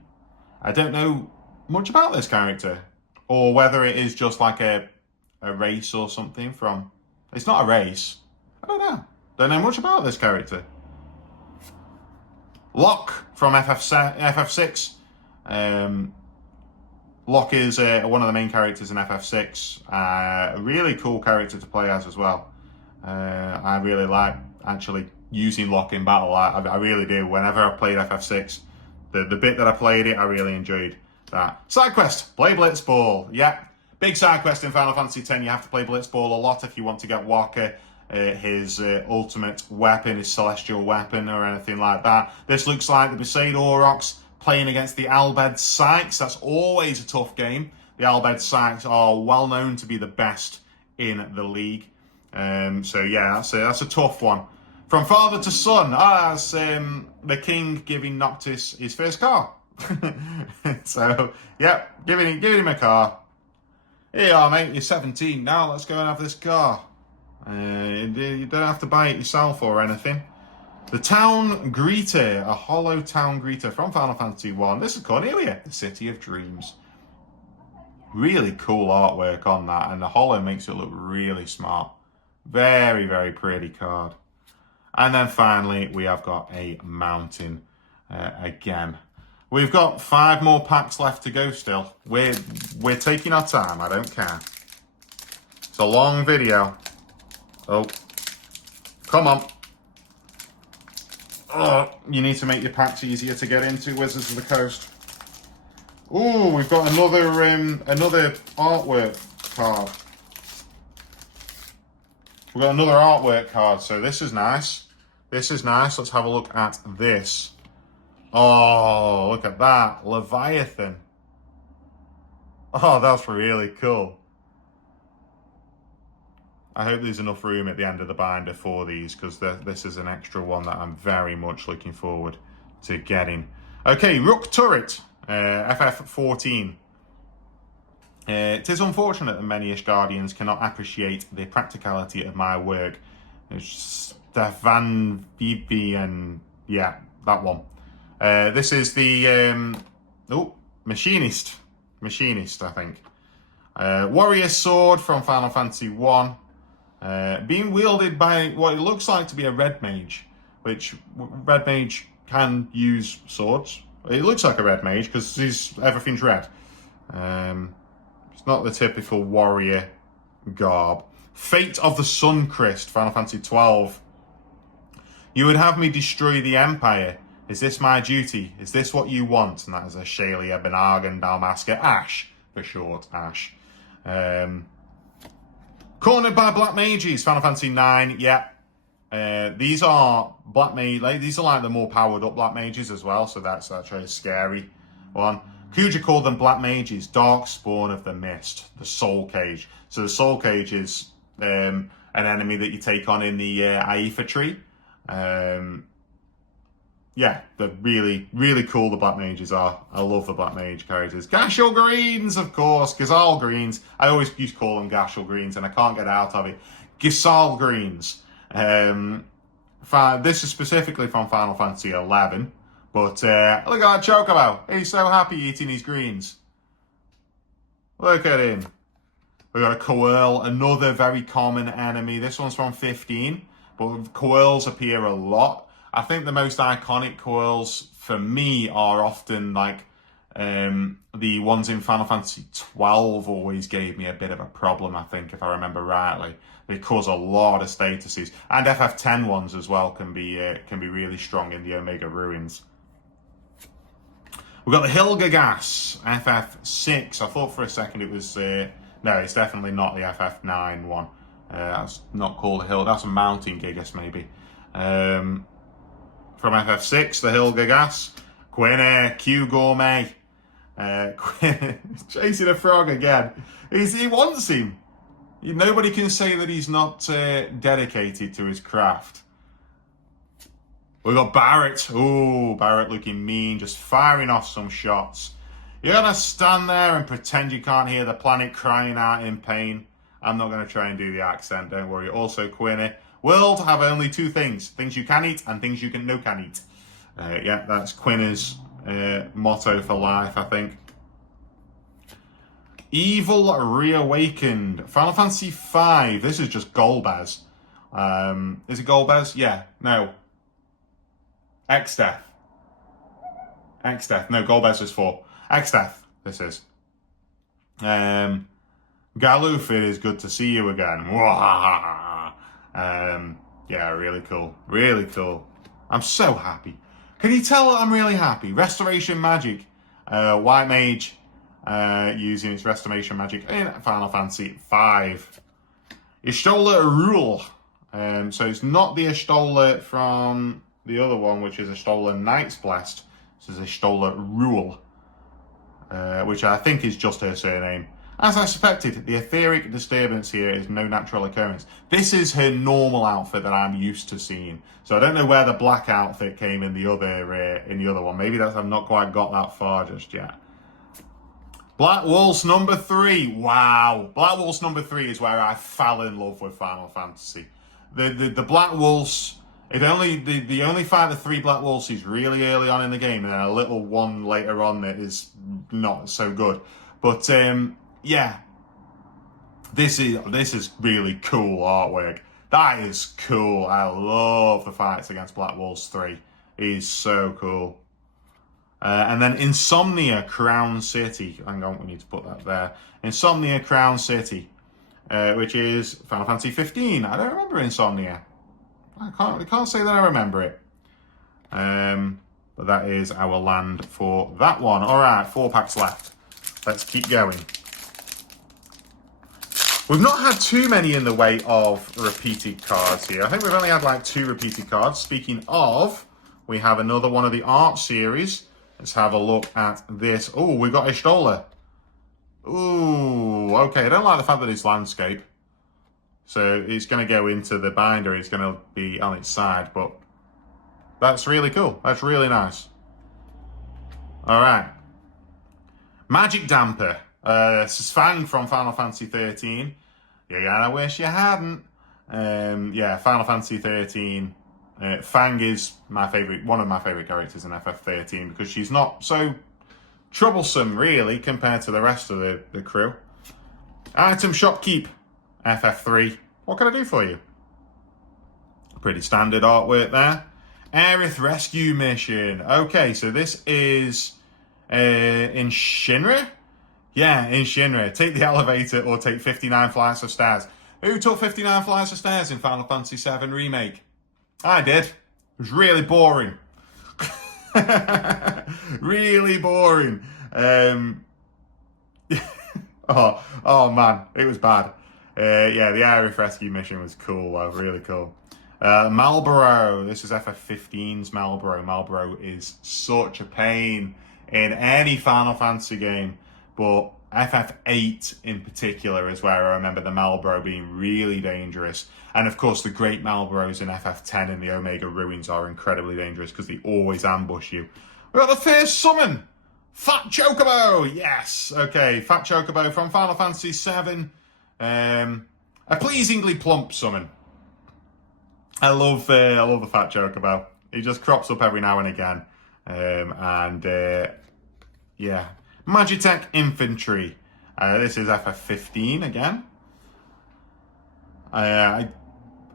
I don't know much about this character, or whether it is just like a race or something from... It's not a race. I don't know. Don't know much about this character. Locke from FF6. Locke is one of the main characters in FF6. A really cool character to play as well. I really like actually using Locke in battle. I really do. Whenever I played FF6, the bit that I played it, I really enjoyed that. Side quest, play Blitzball. Yeah, big side quest in Final Fantasy X. You have to play Blitzball a lot if you want to get Walker his ultimate weapon, his celestial weapon, or anything like that. This looks like the Besaid Aurochs playing against the Albed Sykes. That's always a tough game. The Albed Sykes are well known to be the best in the league. So yeah, that's a tough one. From father to son, that's the king giving Noctis his first car. So yeah, giving him a car. Here you are, mate. You're 17 now. Let's go and have this car. You don't have to buy it yourself or anything. The Town Greeter, a hollow town greeter from Final Fantasy 1. This is Cornelia, the City of Dreams. Really cool artwork on that, and the hollow makes it look really smart. Very, very pretty card. And then finally, we have got a mountain again. We've got 5 more packs left to go still. We're taking our time, I don't care. It's a long video. Oh, come on. Oh, you need to make your packs easier to get into, Wizards of the Coast. Ooh, we've got another artwork card. We've got another artwork card, so this is nice. This is nice. Let's have a look at this. Oh, look at that. Leviathan. Oh, that's really cool. I hope there's enough room at the end of the binder for these, because this is an extra one that I'm very much looking forward to getting. Okay, Rook Turret, FF14. It is unfortunate that many Ishgardians cannot appreciate the practicality of my work. Stefan Vivian, yeah, that one. This is the Machinist, I think. Warrior Sword from Final Fantasy 1. Being wielded by what it looks like to be a red mage, which red mage can use swords. It looks like a red mage because everything's red. It's not the typical warrior garb. Fate of the Suncrist, Final Fantasy 12. You would have me destroy the Empire. Is this my duty? Is this what you want? And that is a Shalia Benargan Dalmaska Ash, for short, Ash. Cornered by Black Mages, Final Fantasy 9. Yeah, These are black mage. Like, these are like the more powered up black mages as well. So that's actually a scary one. Kuja called them black mages, dark spawn of the mist, the soul cage. So the soul cage is an enemy that you take on in the Aifa tree. Yeah, they're really, really cool, the black mages are. I love the black mage characters. Gashel Greens, of course. Gazal Greens. I always used to call them Gashel Greens, and I can't get out of it. Gisal Greens. This is specifically from Final Fantasy 11. But look at that Chocobo. He's so happy eating his greens. Look at him. We've got a Coeurl, another very common enemy. This one's from 15, but Coeurls appear a lot. I think the most iconic Coeurls for me are often like the ones in Final Fantasy 12 always gave me a bit of a problem, I think, if I remember rightly. They cause a lot of statuses. And FF10 ones as well can be really strong in the Omega Ruins. We've got the Hilgagas, FF6. I thought for a second it was... no, it's definitely not the FF9 one. That's not called a Hill. That's a Mountain Gigas, maybe. From FF6, the Hilgagas. Quinny, Q Gourmet. Chasing a frog again. He wants him. Nobody can say that he's not dedicated to his craft. We've got Barrett. Oh, Barrett looking mean, just firing off some shots. You're going to stand there and pretend you can't hear the planet crying out in pain. I'm not going to try and do the accent, don't worry. Also, Quinny. World have only two things. Things you can eat and things you can eat. Yeah, that's Quinny's motto for life, I think. Evil Reawakened. Final Fantasy V. This is just Golbez. Is it Golbez? Yeah. No. Exdeath. No, Golbez is 4. Exdeath, this is. Galuf, it is good to see you again. Yeah, really cool. Really cool. I'm so happy. Can you tell that I'm really happy? Restoration Magic. White Mage using its Restoration Magic in Final Fantasy V. Y'shtola Rule. So it's not the Y'shtola from the other one, which is Y'shtola Knight's Blessed. This is Y'shtola Rule, which I think is just her surname. As I suspected, the etheric disturbance here is no natural occurrence. This is her normal outfit that I'm used to seeing. So I don't know where the black outfit came in the other one. Maybe I've not quite got that far just yet. Black Waltz number 3. Wow. Black Waltz number 3 is where I fell in love with Final Fantasy. The Black Waltz, they only fight the 3 Black Waltzes really early on in the game, and then a little one later on that is not so good. But yeah, this is really cool artwork. That is cool. I love the fights against Black Waltz 3. He's so cool. And then Insomnia Crown City. Hang on, we need to put that there. Insomnia Crown City, which is Final Fantasy 15. I don't remember Insomnia. I can't say that I remember it. But that is our land for that one. All right, 4 packs left. Let's keep going. We've not had too many in the way of repeated cards here. I think we've only had like 2 repeated cards. Speaking of, we have another one of the art series. Let's have a look at this. Oh, we've got Y'shtola. Ooh, okay. I don't like the fact that it's landscape. So it's going to go into the binder. It's going to be on its side, but that's really cool. That's really nice. All right. Magic Damper. This is Fang from Final Fantasy 13. You're gonna wish you hadn't. Yeah, Final Fantasy 13. Fang is one of my favorite characters in FF13 because she's not so troublesome, really, compared to the rest of the crew. Item Shopkeep, FF3. What can I do for you? Pretty standard artwork there. Aerith Rescue Mission. Okay, so this is in Shinra? Yeah, in Shinra. Take the elevator or take 59 flights of stairs. Who took 59 flights of stairs in Final Fantasy VII Remake? I did. It was really boring. Really boring. Oh man, it was bad. Yeah, the Aerith Rescue Mission was cool though, really cool. Marlboro. This is FF15's Marlboro. Marlboro is such a pain in any Final Fantasy game, but FF8 in particular is where I remember the Marlboro being really dangerous. And of course, the great Marlboros in FF10 in the Omega Ruins are incredibly dangerous because they always ambush you. We got the first summon! Fat Chocobo! Yes! Okay, Fat Chocobo from Final Fantasy VII. A pleasingly plump summon. I love the Fat Chocobo. He just crops up every now and again. Yeah. Magitech Infantry. This is FF15 again.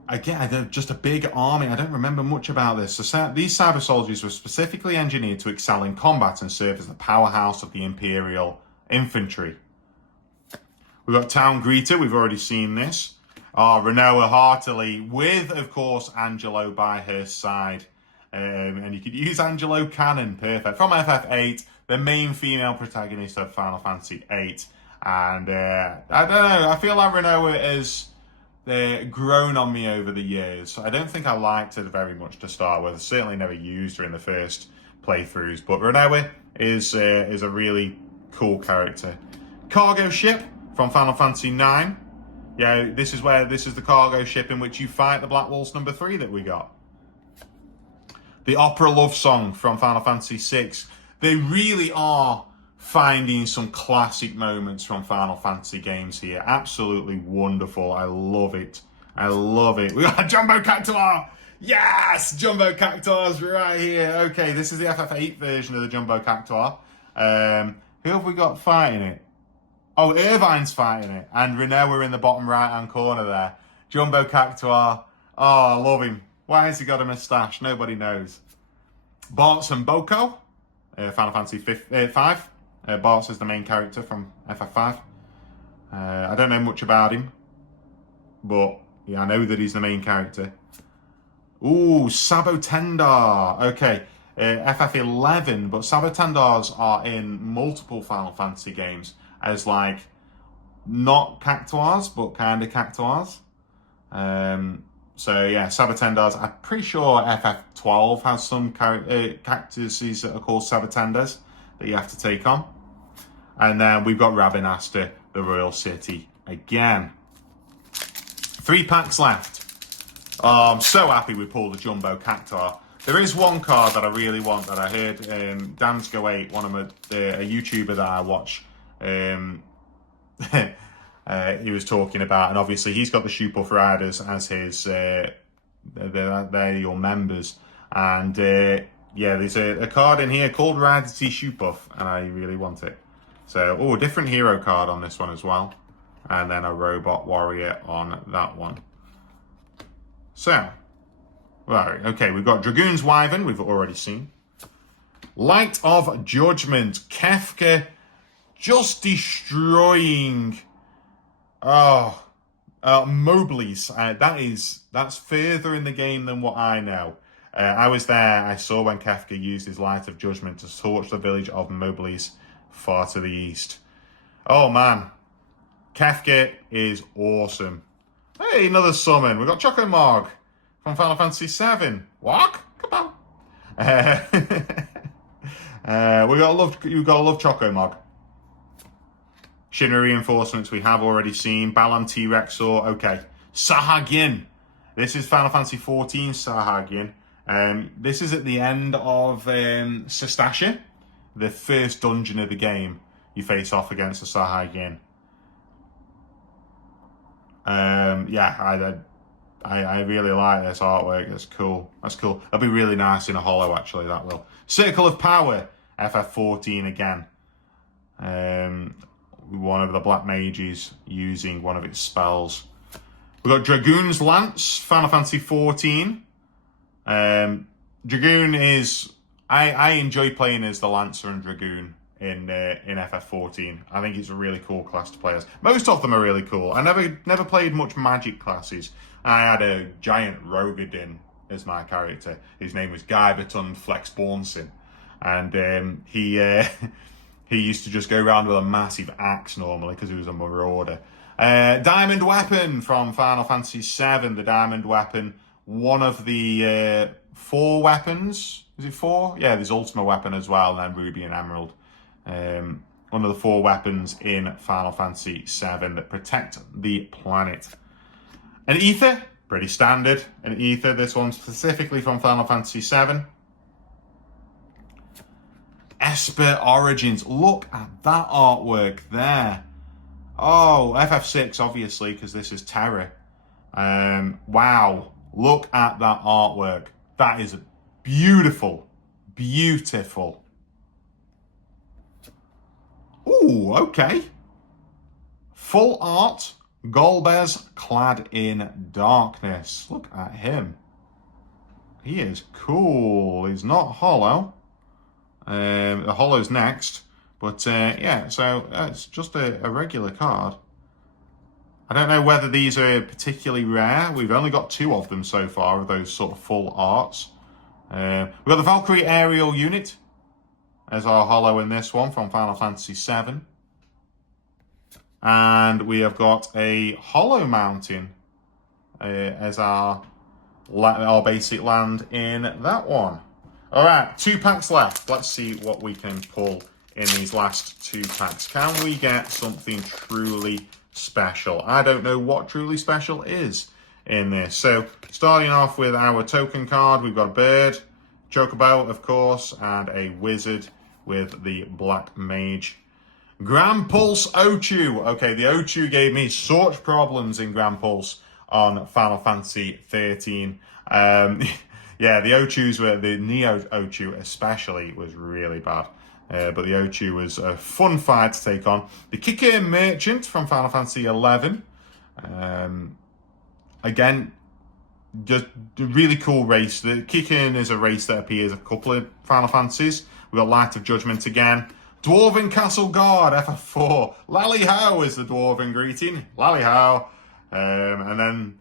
They're just a big army. I don't remember much about this. So these cyber soldiers were specifically engineered to excel in combat and serve as the powerhouse of the Imperial infantry. We've got Town Greeter. We've already seen this. Renoa Heartily with, of course, Angelo by her side. And you could use Angelo Cannon. Perfect. From FF8, the main female protagonist of Final Fantasy VIII. And I don't know. I feel like Renoa is... They're grown on me over the years. I don't think I liked her very much to start with. I certainly never used her in the first playthroughs. But Renoa is a really cool character. Cargo ship from Final Fantasy IX. Yeah, this is the cargo ship in which you fight the Black Waltz number 3 that we got. The opera love song from Final Fantasy VI. They really are finding some classic moments from Final Fantasy games here. Absolutely wonderful. I love it. I love it. We got Jumbo Cactuar. Yes! Jumbo Cactuar's right here. Okay, this is the FF8 version of the Jumbo Cactuar. Who have we got fighting it? Oh, Irvine's fighting it. And Renoa in the bottom right-hand corner there. Jumbo Cactuar. Oh, I love him. Why has he got a moustache? Nobody knows. Bartz and Boko. Final Fantasy 5. Bartz is the main character from FF5. I don't know much about him, but yeah, I know that he's the main character. Ooh, Sabotendar. Okay, FF11, but Sabotendars are in multiple Final Fantasy games as like not Cactuars, but kind of Cactuars. So yeah, Sabotendars. I'm pretty sure FF12 has some cactuses that are called Sabotendars that you have to take on. And then we've got Ravenasta, the Royal City again. 3 packs left. I'm so happy we pulled the Jumbo Cactuar. There is one card that I really want that I heard Dansgo8, a YouTuber that I watch, he was talking about, and obviously he's got the Shoop-Off Riders as his, they're your members. And yeah, there's a card in here called Rarity Shoop-Off, and I really want it. So, a different hero card on this one as well. And then a Robot Warrior on that one. So, right, okay, we've got Dragoon's Wyvern, we've already seen. Light of Judgment, Kefka just destroying Mobley's. That's further in the game than what I know. I was there, I saw when Kefka used his Light of Judgment to torch the village of Mobley's far to the east. Oh man, Kefka is awesome. Hey, another summon. We've got Choco Mog from Final Fantasy VII. Walk? Come on. You've got to love Choco Mog. Shinra reinforcements we have already seen. Balam T-Rexor. Okay. Sahagin. This is Final Fantasy XIV Sahagin. This is at the end of Sestasha, the first dungeon of the game. You face off against the Sahagin. Yeah, I really like this artwork. That's cool. That's cool. That'll be really nice in a holo, actually, that will. Circle of Power, FF14 again. One of the Black Mages using one of its spells. We've got Dragoon's Lance, Final Fantasy XIV. Dragoon is... I enjoy playing as the Lancer and Dragoon in FF14. I think it's a really cool class to play as. Most of them are really cool. I never played much magic classes. I had a giant Rogadin as my character. His name was Guyberton Flexbornson. And he used to just go around with a massive axe normally because he was a marauder. Diamond Weapon from Final Fantasy VII. The Diamond Weapon, one of the 4 weapons. Is it 4? Yeah, there's Ultimate Weapon as well, and then Ruby and Emerald. One of the 4 weapons in Final Fantasy VII that protect the planet. An Ether, pretty standard. An Ether, this one specifically from Final Fantasy VII. Esper Origins, look at that artwork there. Oh, FF6, obviously, because this is Terra. Wow, look at that artwork. That is beautiful, beautiful. Ooh, okay. Full art, Golbez clad in darkness. Look at him. He is cool. He's not hollow. The hollow's next. But yeah, so it's just a regular card. I don't know whether these are particularly rare. We've only got 2 of them so far, of those sort of full arts. We've got the Valkyrie Aerial Unit as our hollow in this one from Final Fantasy VII. And we have got a Hollow Mountain as our basic land in that one. All right, 2 packs left. Let's see what we can pull in these last 2 packs. Can we get something truly special? I don't know what truly special is in this. So starting off with our token card, we've got a bird, Chocobo, of course, and a wizard with the Black Mage. Grand Pulse Ochu. Okay, the Ochu gave me such problems in Grand Pulse on Final Fantasy 13. Yeah, the Ochus were, the Neo Ochu especially was really bad. But the Ochu was a fun fight to take on. The Kicker Merchant from Final Fantasy 11. Again, just a really cool race. The Kicker is a race that appears a couple of Final Fantasies. We've got Light of Judgment again. Dwarven Castle Guard, FF4. Lally How is the Dwarven greeting. Lally How. And then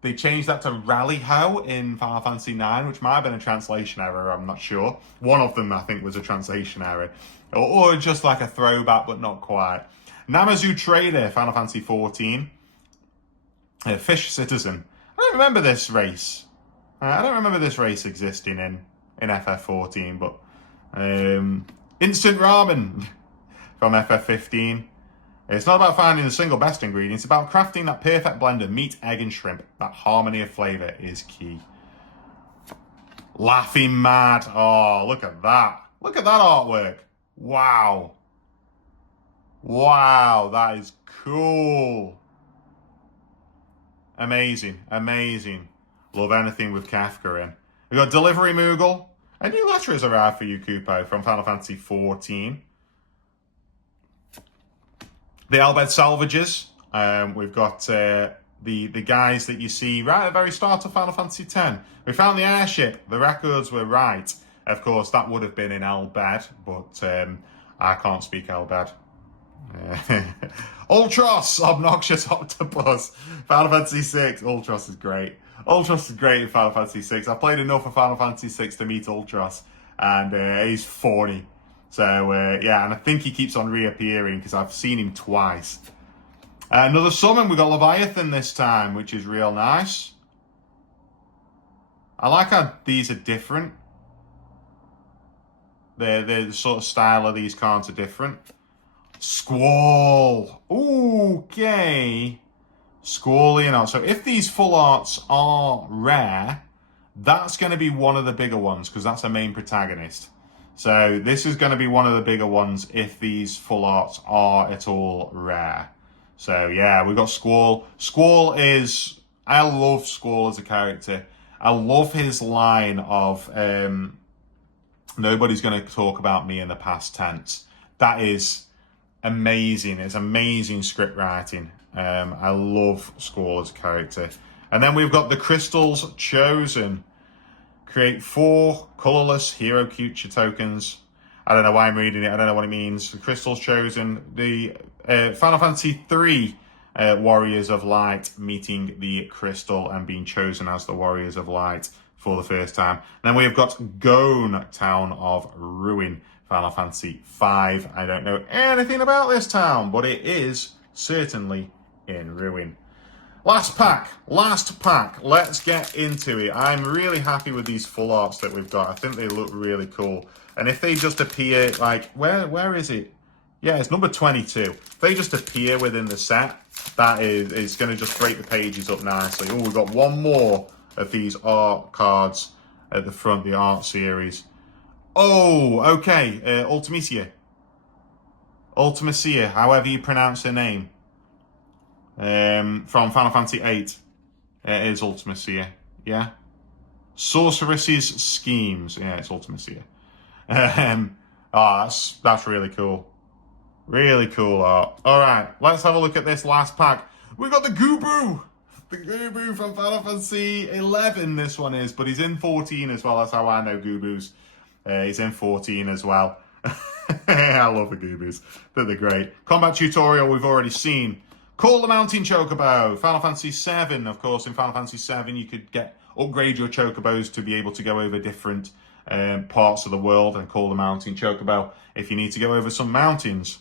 they changed that to Rally How in Final Fantasy 9, which might have been a translation error, I'm not sure. One of them, I think, was a translation error. Or just like a throwback, but not quite. Namazu Trader, Final Fantasy 14. Fish Citizen. I don't remember this race. I don't remember this race existing in FF14, but... Instant Ramen from FF15. It's not about finding the single best ingredient, it's about crafting that perfect blend of meat, egg, and shrimp. That harmony of flavor is key. Laughing Mad. Oh, look at that. Look at that artwork. Wow. Wow, that is cool. Amazing, amazing. Love anything with Kafka in. We've got Delivery Moogle. A new letter has arrived for you, Kupo, from Final Fantasy 14. The Albed Salvages. We've got the guys that you see right at the very start of Final Fantasy X. We found the airship. The records were right. Of course, that would have been in Albed, but I can't speak Albed. Ultros, Obnoxious Octopus. Final Fantasy VI. Ultros is great. Ultros is great in Final Fantasy VI. I've played enough of Final Fantasy VI to meet Ultros, and he's funny. So, yeah, and I think he keeps on reappearing because I've seen him twice. Another summon, we got Leviathan this time, which is real nice. I like how these are different. The sort of style of these cards are different. Squall. Okay. Squall, you know. So if these full arts are rare, that's going to be one of the bigger ones because that's a main protagonist. So this is going to be one of the bigger ones if these full arts are at all rare. So yeah, we've got Squall. Squall is... I love Squall as a character. I love his line of nobody's going to talk about me in the past tense. That is amazing. It's amazing script writing. I love Squall as a character. And then we've got the Crystals Chosen. Create 4 colorless Hero Future tokens. I don't know why I'm reading it. I don't know what it means. The Crystals Chosen. The Final Fantasy 3 Warriors of Light meeting the Crystal and being chosen as the Warriors of Light for the first time. And then we've got Gone, Town of Ruin. Final Fantasy 5. I don't know anything about this town, but it is certainly in ruin. Last pack. Let's get into it. I'm really happy with these full arts that we've got. I think they look really cool. And if they just appear, like, where is it? Yeah, it's number 22. If they just appear within the set, that is going to just break the pages up nicely. Oh, we've got one more of these art cards at the front, the art series. Oh, okay. Ultimacia, however you pronounce her name. From Final Fantasy VIII. It is Ultimacia. Yeah. Sorceress's Schemes. Yeah, it's Ultimacia. That's really cool. Really cool art. Alright, let's have a look at this last pack. We got the Gooboo! The Gooboo from Final Fantasy 11 this one is, but he's in 14 as well. That's how I know Gooboos. He's in 14 as well. I love the Gooboos. They're great. Combat tutorial we've already seen. Call the Mountain Chocobo. Final Fantasy 7, of course. In Final Fantasy 7, you could upgrade your Chocobos to be able to go over different parts of the world and call the Mountain Chocobo if you need to go over some mountains.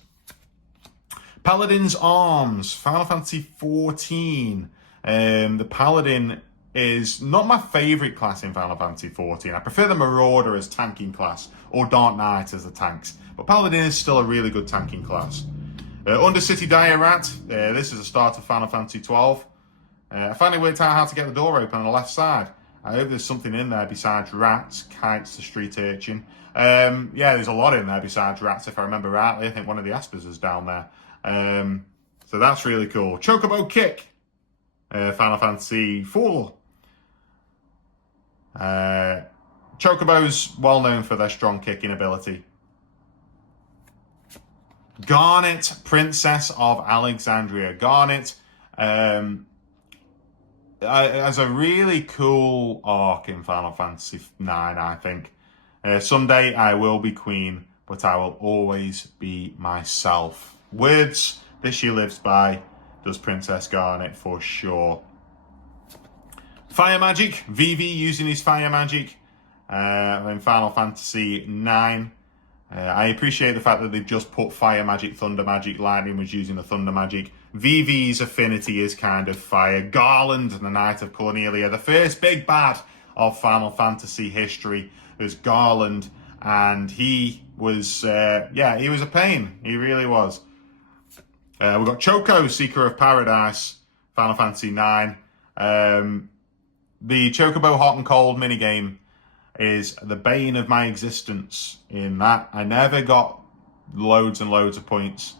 Paladin's Arms. Final Fantasy 14. The Paladin is not my favourite class in Final Fantasy 14. I prefer the Marauder as tanking class or Dark Knight as the tanks. But Paladin is still a really good tanking class. Undercity Dire Rat. This is a start of Final Fantasy 12. I finally worked out how to get the door open on the left side. I hope there's something in there besides rats, kites, the street urchin. Yeah, there's a lot in there besides rats, if I remember rightly. I think one of the Espers is down there. So that's really cool. Chocobo Kick. Final Fantasy 4. Chocobo's well known for their strong kicking ability. Garnet, Princess of Alexandria. Garnet has a really cool arc in Final Fantasy 9, I think. Someday I will be queen, but I will always be myself. Words this she lives by, does Princess Garnet for sure. Fire Magic, Vivi using his Fire Magic in Final Fantasy 9. I appreciate the fact that they've just put Fire Magic, Thunder Magic. Lightning was using the Thunder Magic. Vivi's affinity is kind of fire. Garland, the Knight of Cornelia. The first big bad of Final Fantasy history was Garland. And he was, he was a pain. He really was. We've got Choco, Seeker of Paradise, Final Fantasy 9. The Chocobo Hot and Cold minigame is the bane of my existence in that. I never got loads and loads of points,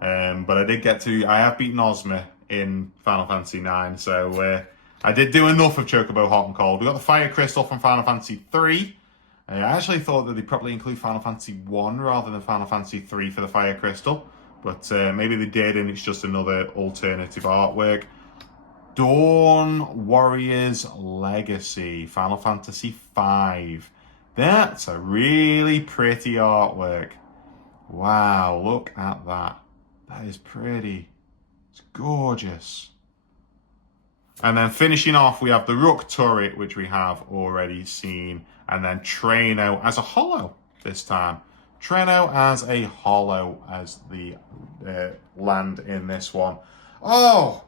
but I have beaten Ozma in Final Fantasy 9, so I did do enough of Chocobo Hot and Cold. We got the Fire Crystal from Final Fantasy 3. I actually thought that they'd probably include Final Fantasy 1 rather than Final Fantasy 3 for the Fire Crystal, but maybe they did, and it's just another alternative artwork. Dawn Warriors Legacy, Final Fantasy 5. That's a really pretty artwork. Wow, look at that. That is pretty. It's gorgeous. And then finishing off, we have the Rook Turret, which we have already seen. And then Traino as a holo this time. Traino as a holo as the land in this one. Oh!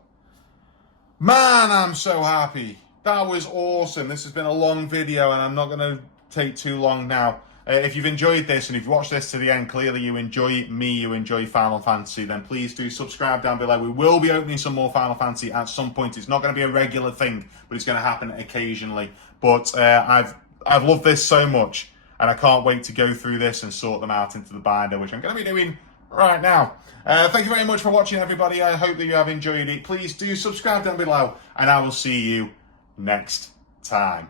Man, I'm so happy. That was awesome. This has been a long video and I'm not going to take too long now. If you've enjoyed this and if you've watched this to the end, clearly you enjoy me, you enjoy Final Fantasy, then please do subscribe down below. We will be opening some more Final Fantasy at some point. It's not going to be a regular thing, but it's going to happen occasionally. But I've loved this so much and I can't wait to go through this and sort them out into the binder, which I'm going to be doing right now. Thank you very much for watching, everybody. I hope that you have enjoyed it. Please do subscribe down below, and I will see you next time.